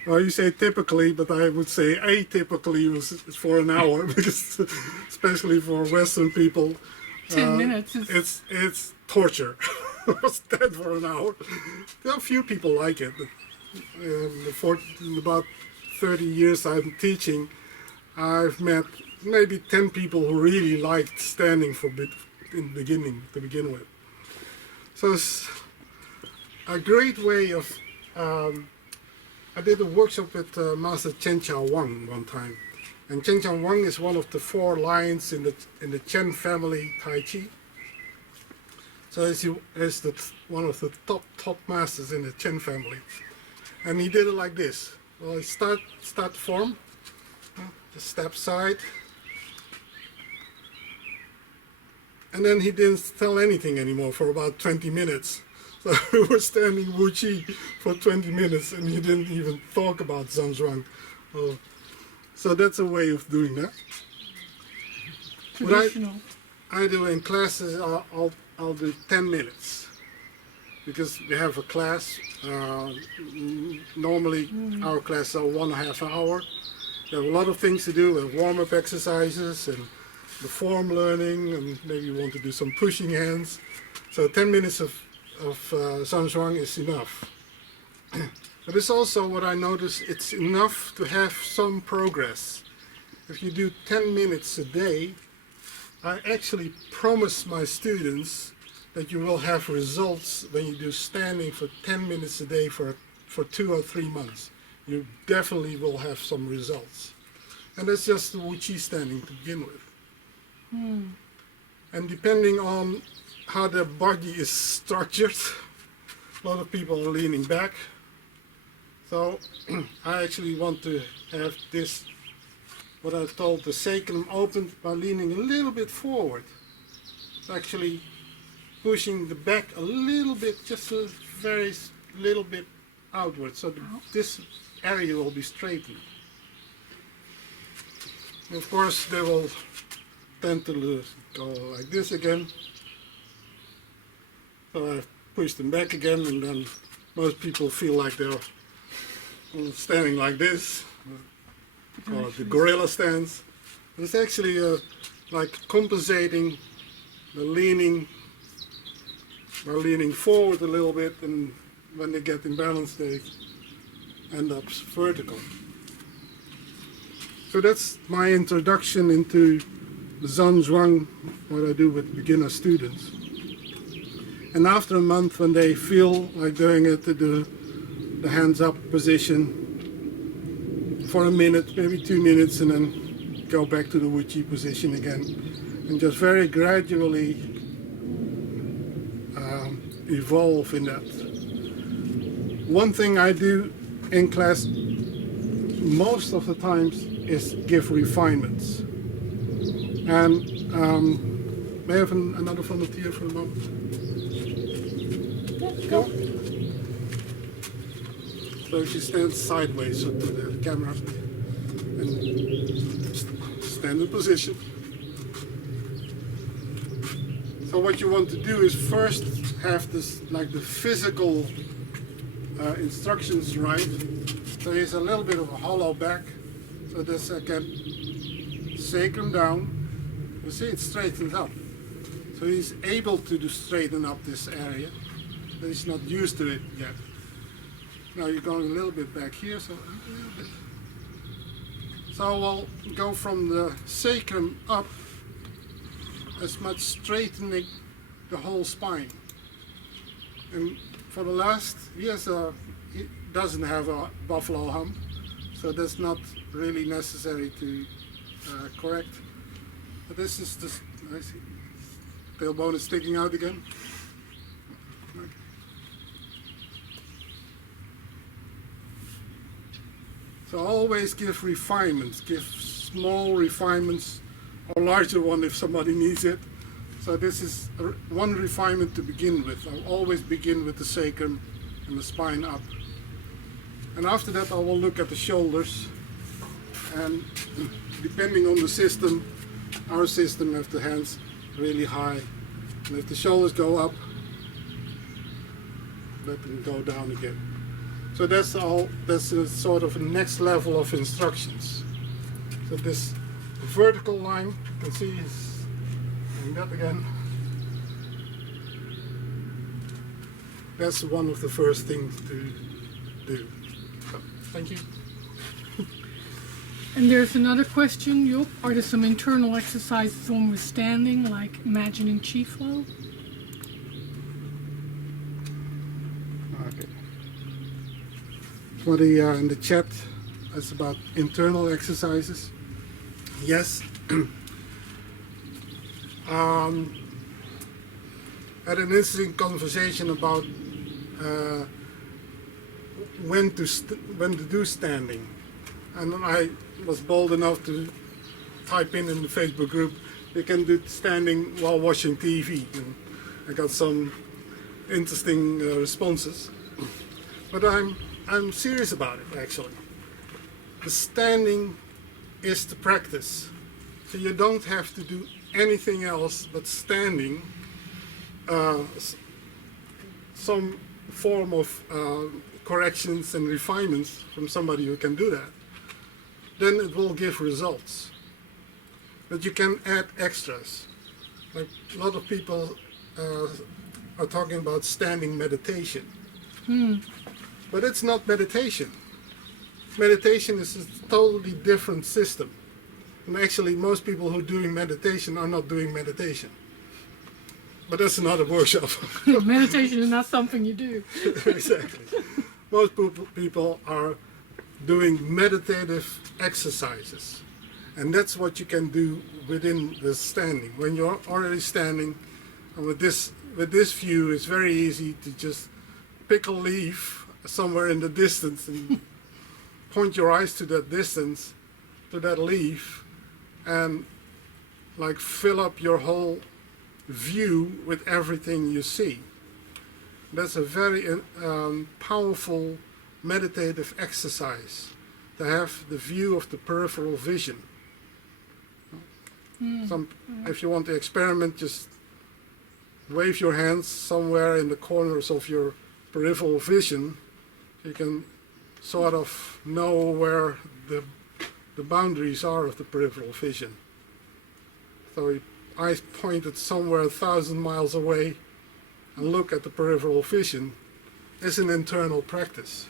Well, you say typically, but I would say atypically is for an hour, because especially for Western people, 10 minutes is... it's torture. Stand for an hour. There are a few people like it, but in about 30 years I'm teaching, I've met maybe 10 people who really liked standing in the beginning to begin with. So it's a great way of. I did a workshop with Master Zhan Zhuang one time, and Zhan Zhuang is one of the 4 lions in the Chen family Tai Chi. So he's one of the top masters in the Chen family, and he did it like this. Well, he start form, the step side, and then he didn't tell anything anymore for about 20 minutes. So we were standing Wuji for 20 minutes, and he didn't even talk about Zhan Zhuang. So that's a way of doing that. traditional. I do in classes, I'll do 10 minutes. Because we have a class, normally our classes are 1.5 hours. You have a lot of things to do, warm-up exercises and the form learning, and maybe you want to do some pushing hands. So 10 minutes of Zhan Zhuang is enough. But it's also what I notice, it's enough to have some progress. If you do 10 minutes a day, I actually promise my students that you will have results when you do standing for 10 minutes a day for 2 or 3 months. You definitely will have some results. And that's just the Wuji standing to begin with. And depending on how their body is structured, a lot of people are leaning back. So I actually want to have this, what I told the sacrum, opened by leaning a little bit forward. It's actually pushing the back a little bit, just a very little bit outward. So this area will be straightened. And of course, they will tend to go like this again. So I push them back again, and then most people feel like they're standing like this, or the gorilla stance. But it's actually like compensating the leaning by leaning forward a little bit, and when they get imbalanced, they end up vertical. So that's my introduction into Zhan Zhuang, what I do with beginner students. And after a month, when they feel like doing it, to do the hands up position for a minute, maybe 2 minutes, and then go back to the Wuji position again, and just very gradually evolve in that. One thing I do in class most of the times is give refinements. And may I have another volunteer for a moment? Go. So if you stand sideways to the camera and stand in position. So what you want to do is first have this, like the physical instructions right. So here's a little bit of a hollow back. So this I get sacrum down. You see it straightens up. So he's able to straighten up this area, but he's not used to it yet. Now you're going a little bit back here, so a little bit. So we'll go from the sacrum up, as much straightening the whole spine. And for the last, he doesn't have a buffalo hump, so that's not really necessary to correct. But this is just, I see, tailbone is sticking out again. Okay. So always give refinements, give small refinements, or larger one if somebody needs it. So this is one refinement to begin with. I'll always begin with the sacrum and the spine up. And after that I will look at the shoulders, and depending on the system, our system have the hands really high, and if the shoulders go up, let them go down again. So that's all. That's a sort of a next level of instructions. So this vertical line, you can see, is doing that again. That's one of the first things to do. So, thank you. And there's another question, Job. Are there some internal exercises when we're standing, like imagining chi flow? Okay. Somebody in the chat is about internal exercises. Yes. Had an interesting conversation about when to do standing, and I was bold enough to type in the Facebook group, you can do standing while watching TV, and I got some interesting responses. But I'm serious about it, actually. The standing is the practice, so you don't have to do anything else but standing. Some form of corrections and refinements from somebody who can do that, then it will give results. But you can add extras. Like a lot of people are talking about standing meditation. But it's not meditation. Meditation is a totally different system. And actually, most people who are doing meditation are not doing meditation. But that's another workshop. Meditation is not something you do. Exactly. Most people are doing meditative exercises. And that's what you can do within the standing. When you're already standing, and with this view, it's very easy to just pick a leaf somewhere in the distance and point your eyes to that distance, to that leaf, and like fill up your whole view with everything you see. That's a very powerful meditative exercise, to have the view of the peripheral vision. If you want to experiment, just wave your hands somewhere in the corners of your peripheral vision. You can sort of know where the boundaries are of the peripheral vision. So your eyes pointed somewhere 1,000 miles away and look at the peripheral vision is an internal practice.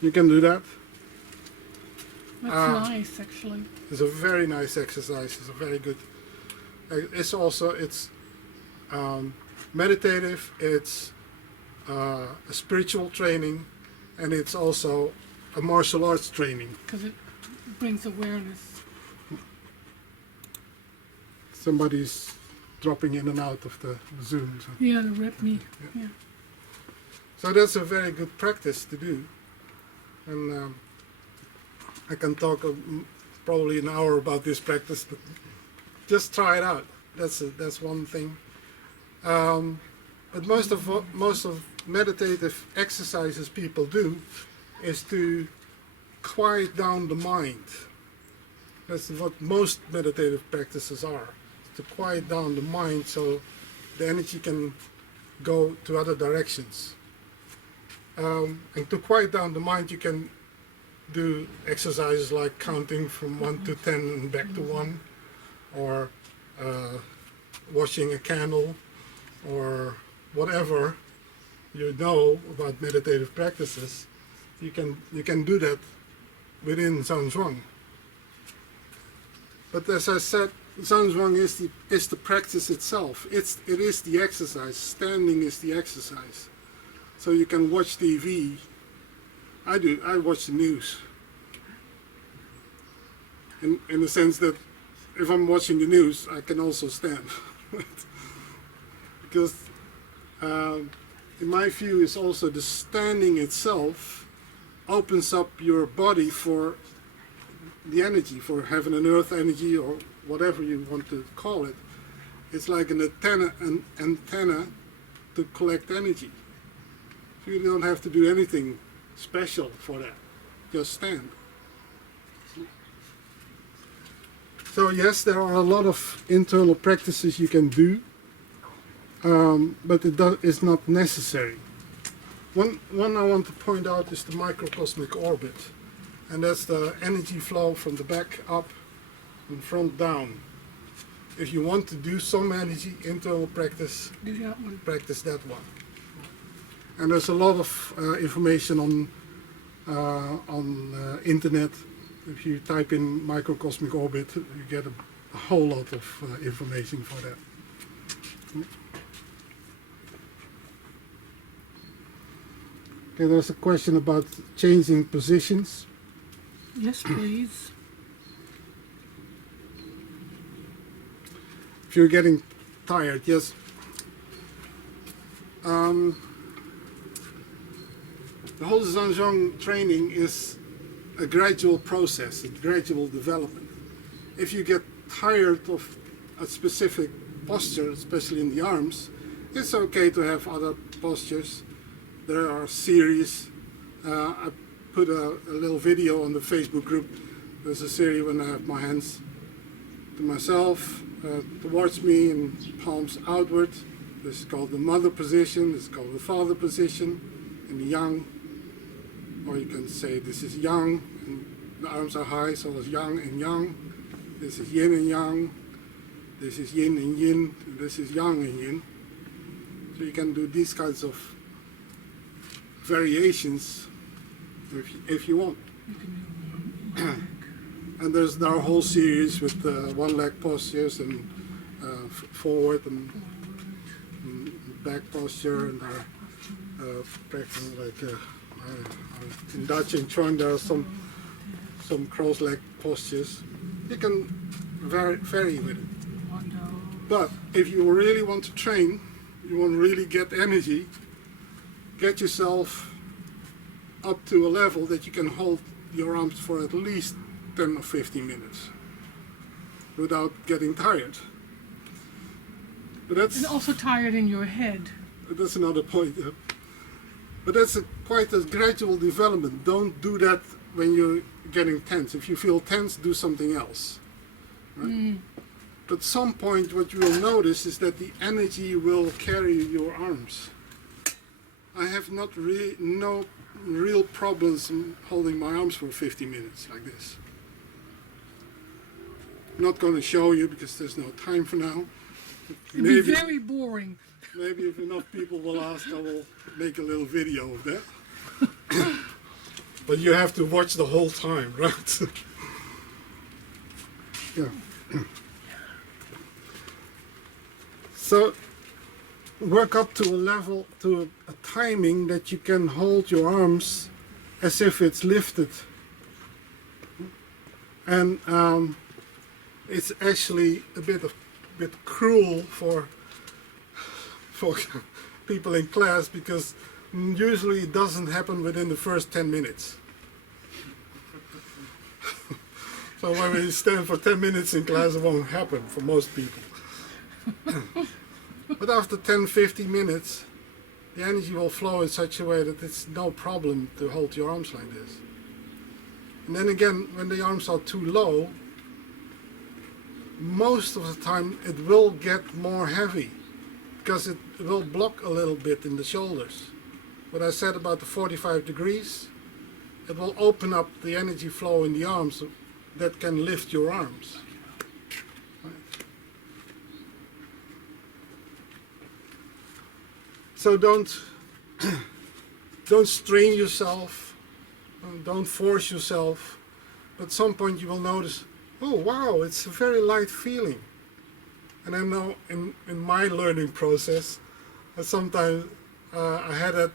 You can do that. That's nice, actually. It's a very nice exercise. It's a very good. It's also meditative. It's a spiritual training, and it's also a martial arts training. Because it brings awareness. Somebody's dropping in and out of the Zoom. So. Yeah, the rip me. Yeah. So that's a very good practice to do, and I can talk probably an hour about this practice, but just try it out. That's one thing. But most of meditative exercises people do is to quiet down the mind. That's what most meditative practices are, to quiet down the mind so the energy can go to other directions. And to quiet down the mind, you can do exercises like counting from 1 to 10 and back to 1, or washing a candle, or whatever you know about meditative practices. You can do that within Zhan Zhuang. But as I said, Zhan Zhuang is the practice itself. It is the exercise. Standing is the exercise. So you can watch TV. I do. I watch the news. In the sense that if I'm watching the news, I can also stand. Because in my view, is also the standing itself opens up your body for the energy, for heaven and earth energy, or whatever you want to call it. It's like an antenna to collect energy. So you don't have to do anything special for that. Just stand. So yes, there are a lot of internal practices you can do, but it's not necessary. One I want to point out is the microcosmic orbit, and that's the energy flow from the back up and front down. If you want to do some energy internal practice, Do that one. practice that one. And there's a lot of information on internet. If you type in microcosmic orbit, you get a whole lot of information for that. Okay, there's a question about changing positions. Yes, please. If you're getting tired, yes. The whole Zhan Zhuang training is a gradual process, a gradual development. If you get tired of a specific posture, especially in the arms, it's okay to have other postures. There are series. I put a little video on the Facebook group. There's a series when I have my hands to myself, towards me, and palms outward. This is called the mother position. This is called the father position, and the yang. Or you can say this is yang, and the arms are high, so it's yang and yang. This is yin and yang. This is yin and yin. And this is yang and yin. So you can do these kinds of variations if you want. And there's now a whole series with one leg postures and forward and back posture, and practice like in Dutch and Chuan there are some cross-leg postures. You can vary with it. But if you really want to train, you want to really get energy, get yourself up to a level that you can hold your arms for at least 10 or 15 minutes without getting tired. But that's And also tired in your head. that's another point. But that's quite a gradual development. Don't do that when you're getting tense. If you feel tense, do something else. Right? But at some point, what you will notice is that the energy will carry your arms. I have no real problems in holding my arms for 50 minutes like this. I'm not going to show you because there's no time for now. It'd be very boring. Maybe if enough people will ask, I will make a little video of that. But you have to watch the whole time, right? Yeah. So work up to a level, to a timing that you can hold your arms as if it's lifted. And it's actually a bit cruel for people in class, because usually it doesn't happen within the first 10 minutes. So when we stand for 10 minutes in class, it won't happen for most people. But after 10-15 minutes, the energy will flow in such a way that it's no problem to hold your arms like this. And then again, when the arms are too low, most of the time it will get more heavy, because it will block a little bit in the shoulders. What I said about the 45 degrees, it will open up the energy flow in the arms that can lift your arms. Right. So don't strain yourself, don't force yourself. At some point you will notice, oh wow, it's a very light feeling. And I know in my learning process, sometimes I had that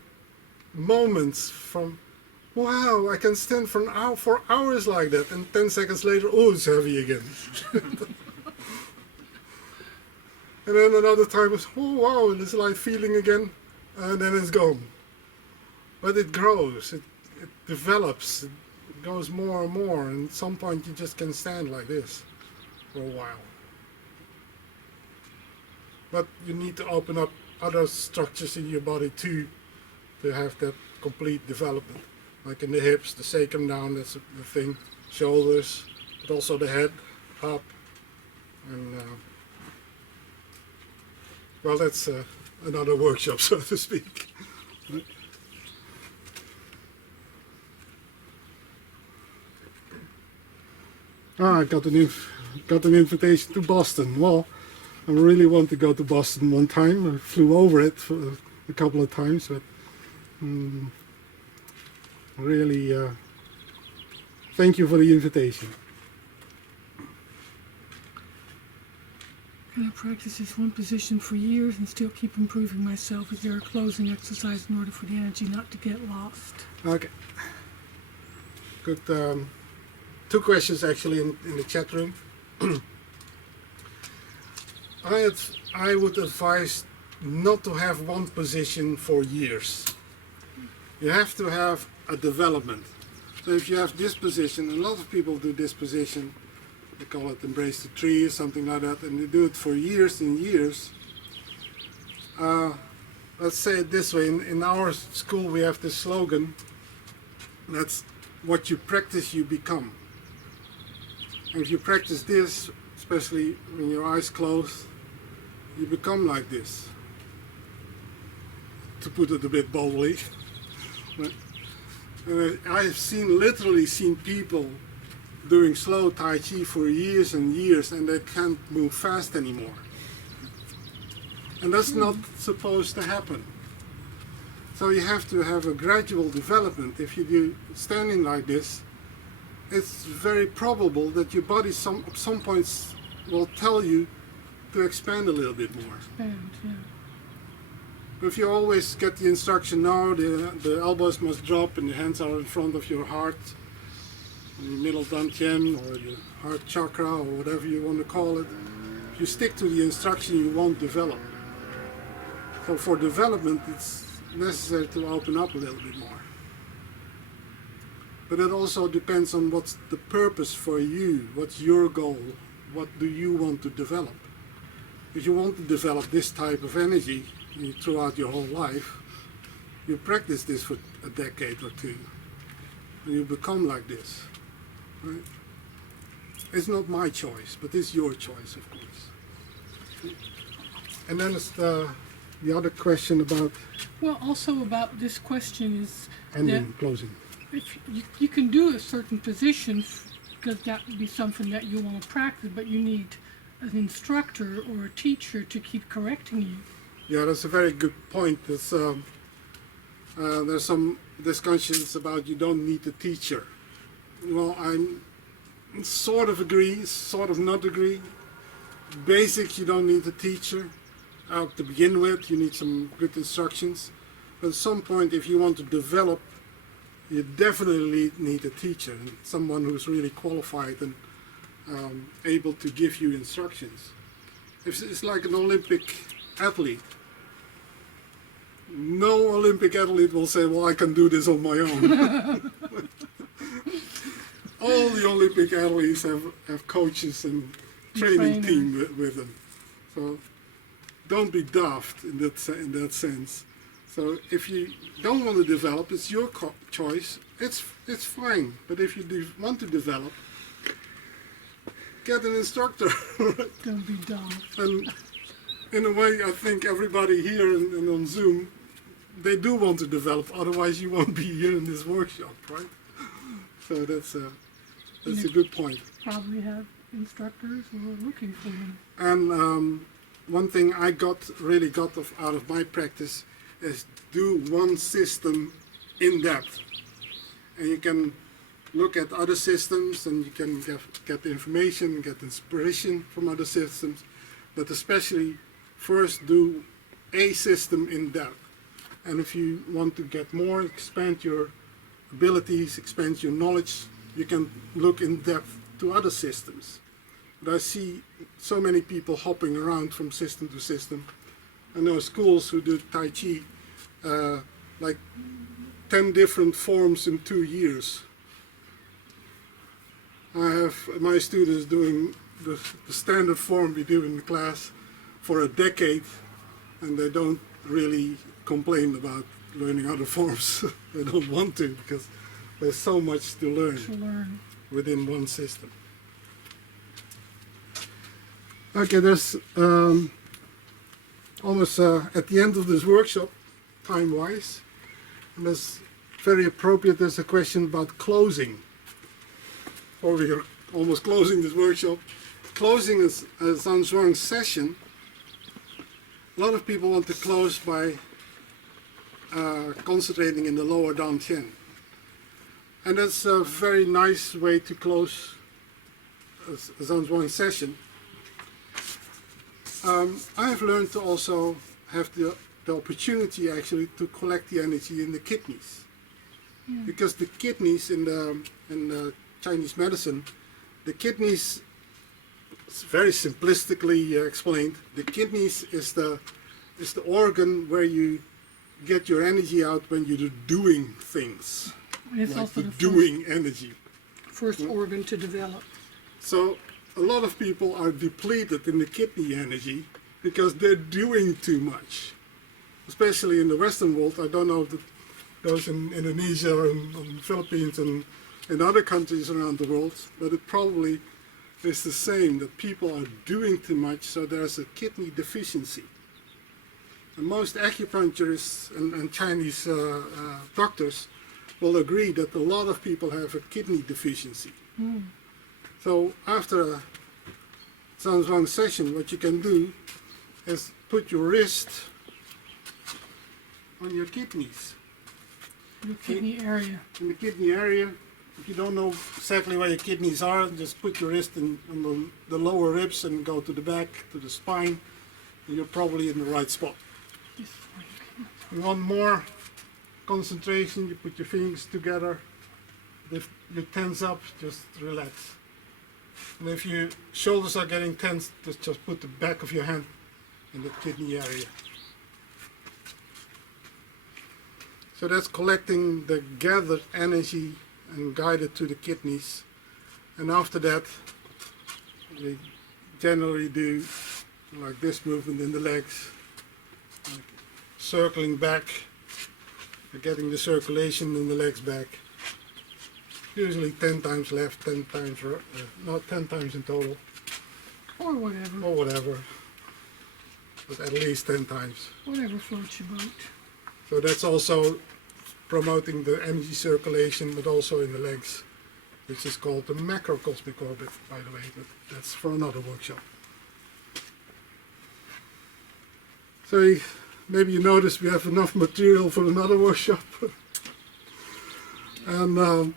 moments from, wow, I can stand for hours like that, and 10 seconds later, oh, it's heavy again. And then another time was, oh wow, this light feeling again, and then it's gone. But it grows, it develops, it goes more and more, and at some point you just can stand like this for a while. But you need to open up other structures in your body too to have that complete development. Like in the hips, the sacrum down, that's the thing, shoulders, but also the head up. And well, that's another workshop, so to speak. I got an invitation to Boston. Well, I really want to go to Boston one time. I flew over it for a couple of times, but really thank you for the invitation. Can I practice this one position for years and still keep improving myself? Is there a closing exercise in order for the energy not to get lost? Okay. Good. Two questions actually in the chat room. I would advise not to have one position for years. You have to have a development. So if you have this position, a lot of people do this position, they call it embrace the tree or something like that, and they do it for years and years. Let's say it this way, in our school we have this slogan, that's what you practice you become. And if you practice this, especially when your eyes closed, you become like this, to put it a bit boldly. I've literally seen people doing slow Tai Chi for years and years, and they can't move fast anymore. And that's not supposed to happen. So you have to have a gradual development. If you do standing like this, it's very probable that your body at some points will tell you to expand a little bit more. Expand, yeah. If you always get the instruction, no, the elbows must drop and the hands are in front of your heart, the middle dantian or the heart chakra or whatever you want to call it, if you stick to the instruction, you won't develop. So for development, it's necessary to open up a little bit more. But it also depends on what's the purpose for you, what's your goal, what do you want to develop. If you want to develop this type of energy throughout your whole life, you practice this for a decade or two, and you become like this. Right? It's not my choice, but it's your choice, of course. And then it's the other question about Well, also about this question is ending, closing. if you can do a certain position because that would be something that you want to practice, but you need an instructor or a teacher to keep correcting you. Yeah, that's a very good point. There's some discussions about you don't need a teacher. Well, I sort of agree, sort of not agree. Basics, you don't need a teacher. To begin with, you need some good instructions. But at some point, if you want to develop, you definitely need a teacher, and someone who's really qualified and able to give you instructions. It's like an Olympic athlete. No Olympic athlete will say, well, I can do this on my own. All the Olympic athletes have coaches and training team with them. So don't be daft in that sense. So if you don't want to develop, it's your choice. It's fine. But if you want to develop, get an instructor. Don't be daft. And in a way, I think everybody here and on Zoom, they do want to develop. Otherwise, you won't be here in this workshop, right? So that's a good point. Probably have instructors who are looking for them. And one thing I really got out of my practice is do one system in depth. And you can look at other systems and you can get information, get inspiration from other systems, but especially first do a system in depth. And if you want to get more, expand your abilities, expand your knowledge, you can look in depth to other systems. But I see so many people hopping around from system to system. I know schools who do Tai Chi, like 10 different forms in 2 years. I have my students doing the standard form we do in the class for a decade, and they don't really complain about learning other forms. They don't want to, because there's so much to learn within one system. Okay, there's almost at the end of this workshop, time-wise, and it's very appropriate. There's a question about closing. Or we are almost closing this workshop. Closing is a Zhan Zhuang session. A lot of people want to close by concentrating in the lower dantian. And that's a very nice way to close a Zhan Zhuang session. I have learned to also have the opportunity actually to collect the energy in the kidneys. Yeah. Because the kidneys in the Chinese medicine, the kidneys, it's very simplistically explained, the kidneys is the organ where you get your energy out when you're doing things. It's like also the the doing energy. first organ to develop. So a lot of people are depleted in the kidney energy because they're doing too much. Especially in the Western world. I don't know if those in Indonesia or in the Philippines and in other countries around the world, but it probably is the same, that people are doing too much, so there's a kidney deficiency. And most acupuncturists and Chinese doctors will agree that a lot of people have a kidney deficiency. So after a Zhan Zhuang session, what you can do is put your wrist on your kidneys. The kidney area. In the kidney area. If you don't know exactly where your kidneys are, just put your wrist on the lower ribs and go to the back, to the spine, and you're probably in the right spot. This way. You want more concentration, you put your fingers together. If you tense up, just relax. And if your shoulders are getting tense, just put the back of your hand in the kidney area. So that's collecting the gathered energy and guide it to the kidneys. And after that, we generally do like this movement in the legs, like circling back, getting the circulation in the legs back. Usually 10 times left, 10 times right, not 10 times in total, Or whatever. or whatever, but at least 10 times. Whatever floats your boat. So that's also promoting the energy circulation, but also in the legs, which is called the macrocosmic orbit, by the way, but that's for another workshop. So maybe you notice we have enough material for another workshop. And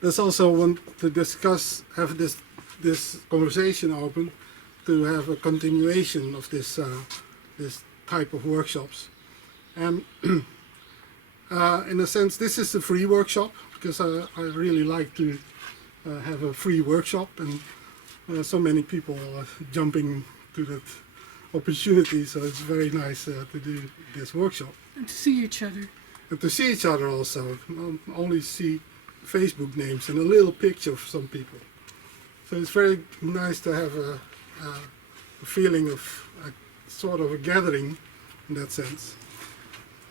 there's also want to discuss, have this conversation open, to have a continuation of this type of workshops. And in a sense, this is a free workshop, because I really like to have a free workshop, and so many people are jumping to that opportunity, so it's very nice to do this workshop. And to see each other. And to see each other also, not only see Facebook names and a little picture of some people. So it's very nice to have a feeling of sort of a gathering in that sense.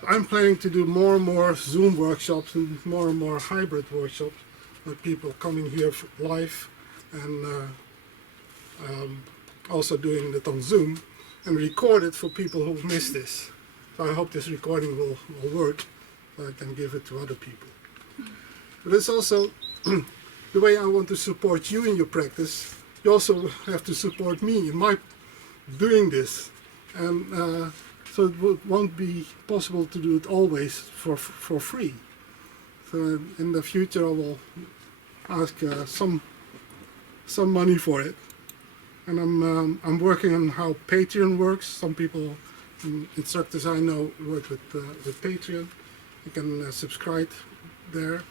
I'm planning to do more and more Zoom workshops and more hybrid workshops, with people coming here live and also doing it on Zoom, and record it for people who missed this. So I hope this recording will work, so I can give it to other people. But it's also the way I want to support you in your practice. You also have to support me in my doing this. And so it won't be possible to do it always for free. So in the future I will ask some money for it. And I'm working on how Patreon works. Some people, instructors I know, work with Patreon. You can subscribe there.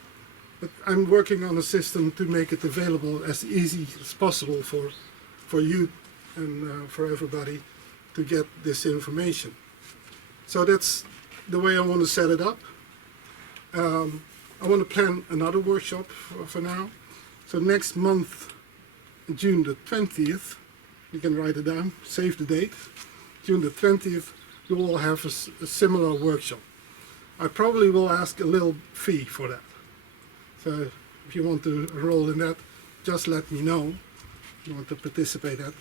But I'm working on a system to make it available as easy as possible for you and for everybody to get this information. So that's the way I want to set it up. I want to plan another workshop for now. So next month, June the 20th, you can write it down, save the date. June the 20th, we will have a similar workshop. I probably will ask a little fee for that. So if you want to enroll in that, just let me know if you want to participate in that.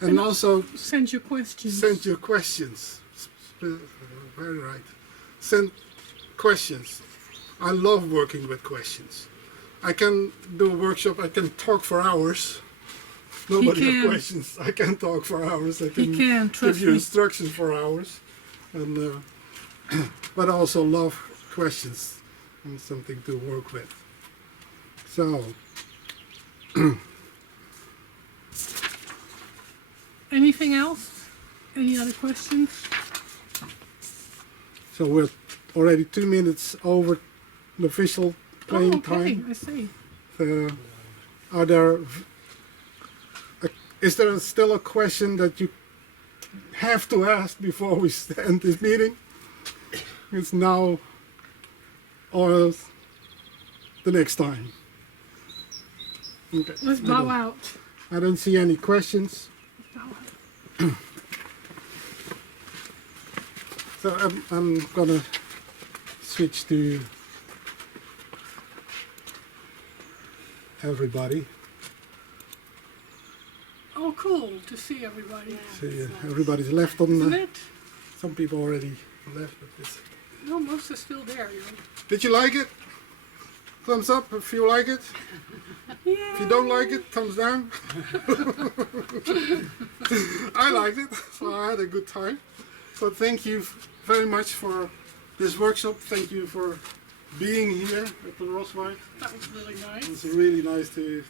And also Send your questions. send your questions. Very right. Send questions. I love working with questions. I can do a workshop, I can talk for hours. Nobody has can. questions. I can talk for hours. I He can, give trust you me. instructions for hours. And but I also love questions and something to work with. So Anything else? Any other questions? so we're already 2 minutes over the official playing okay, time. I see. Is there still a question that you have to ask before we end this meeting? It's now or the next time. Okay. Let's bow out. I don't see any questions. Bow out. So I'm gonna switch to everybody. Oh, cool to see everybody. See, everybody's left on Isn't the. it? Some people already left. But No, most are still there. did you like it? Thumbs up if you like it. If you don't like it, thumbs down. I liked it, so I had a good time. So thank you very much for this workshop. Thank you for being here at the Roswijk. That was really nice. It's really nice to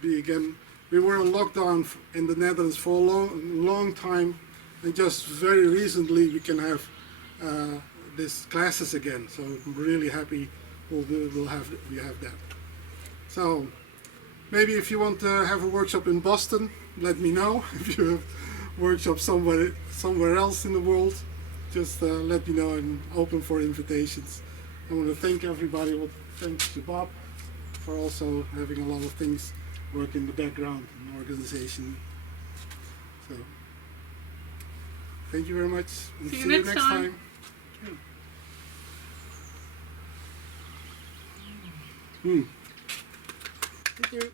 be again. We were on lockdown in the Netherlands for a long time, and just very recently we can have these classes again. So I'm really happy we have that. So maybe if you want to have a workshop in Boston, let me know. If you have a workshop somewhere else in the world, just let me know. I'm open for invitations. I want to thank everybody. Well, thanks to Bob for also having a lot of things work in the background and organization. So thank you very much. And See you next time. Thank you.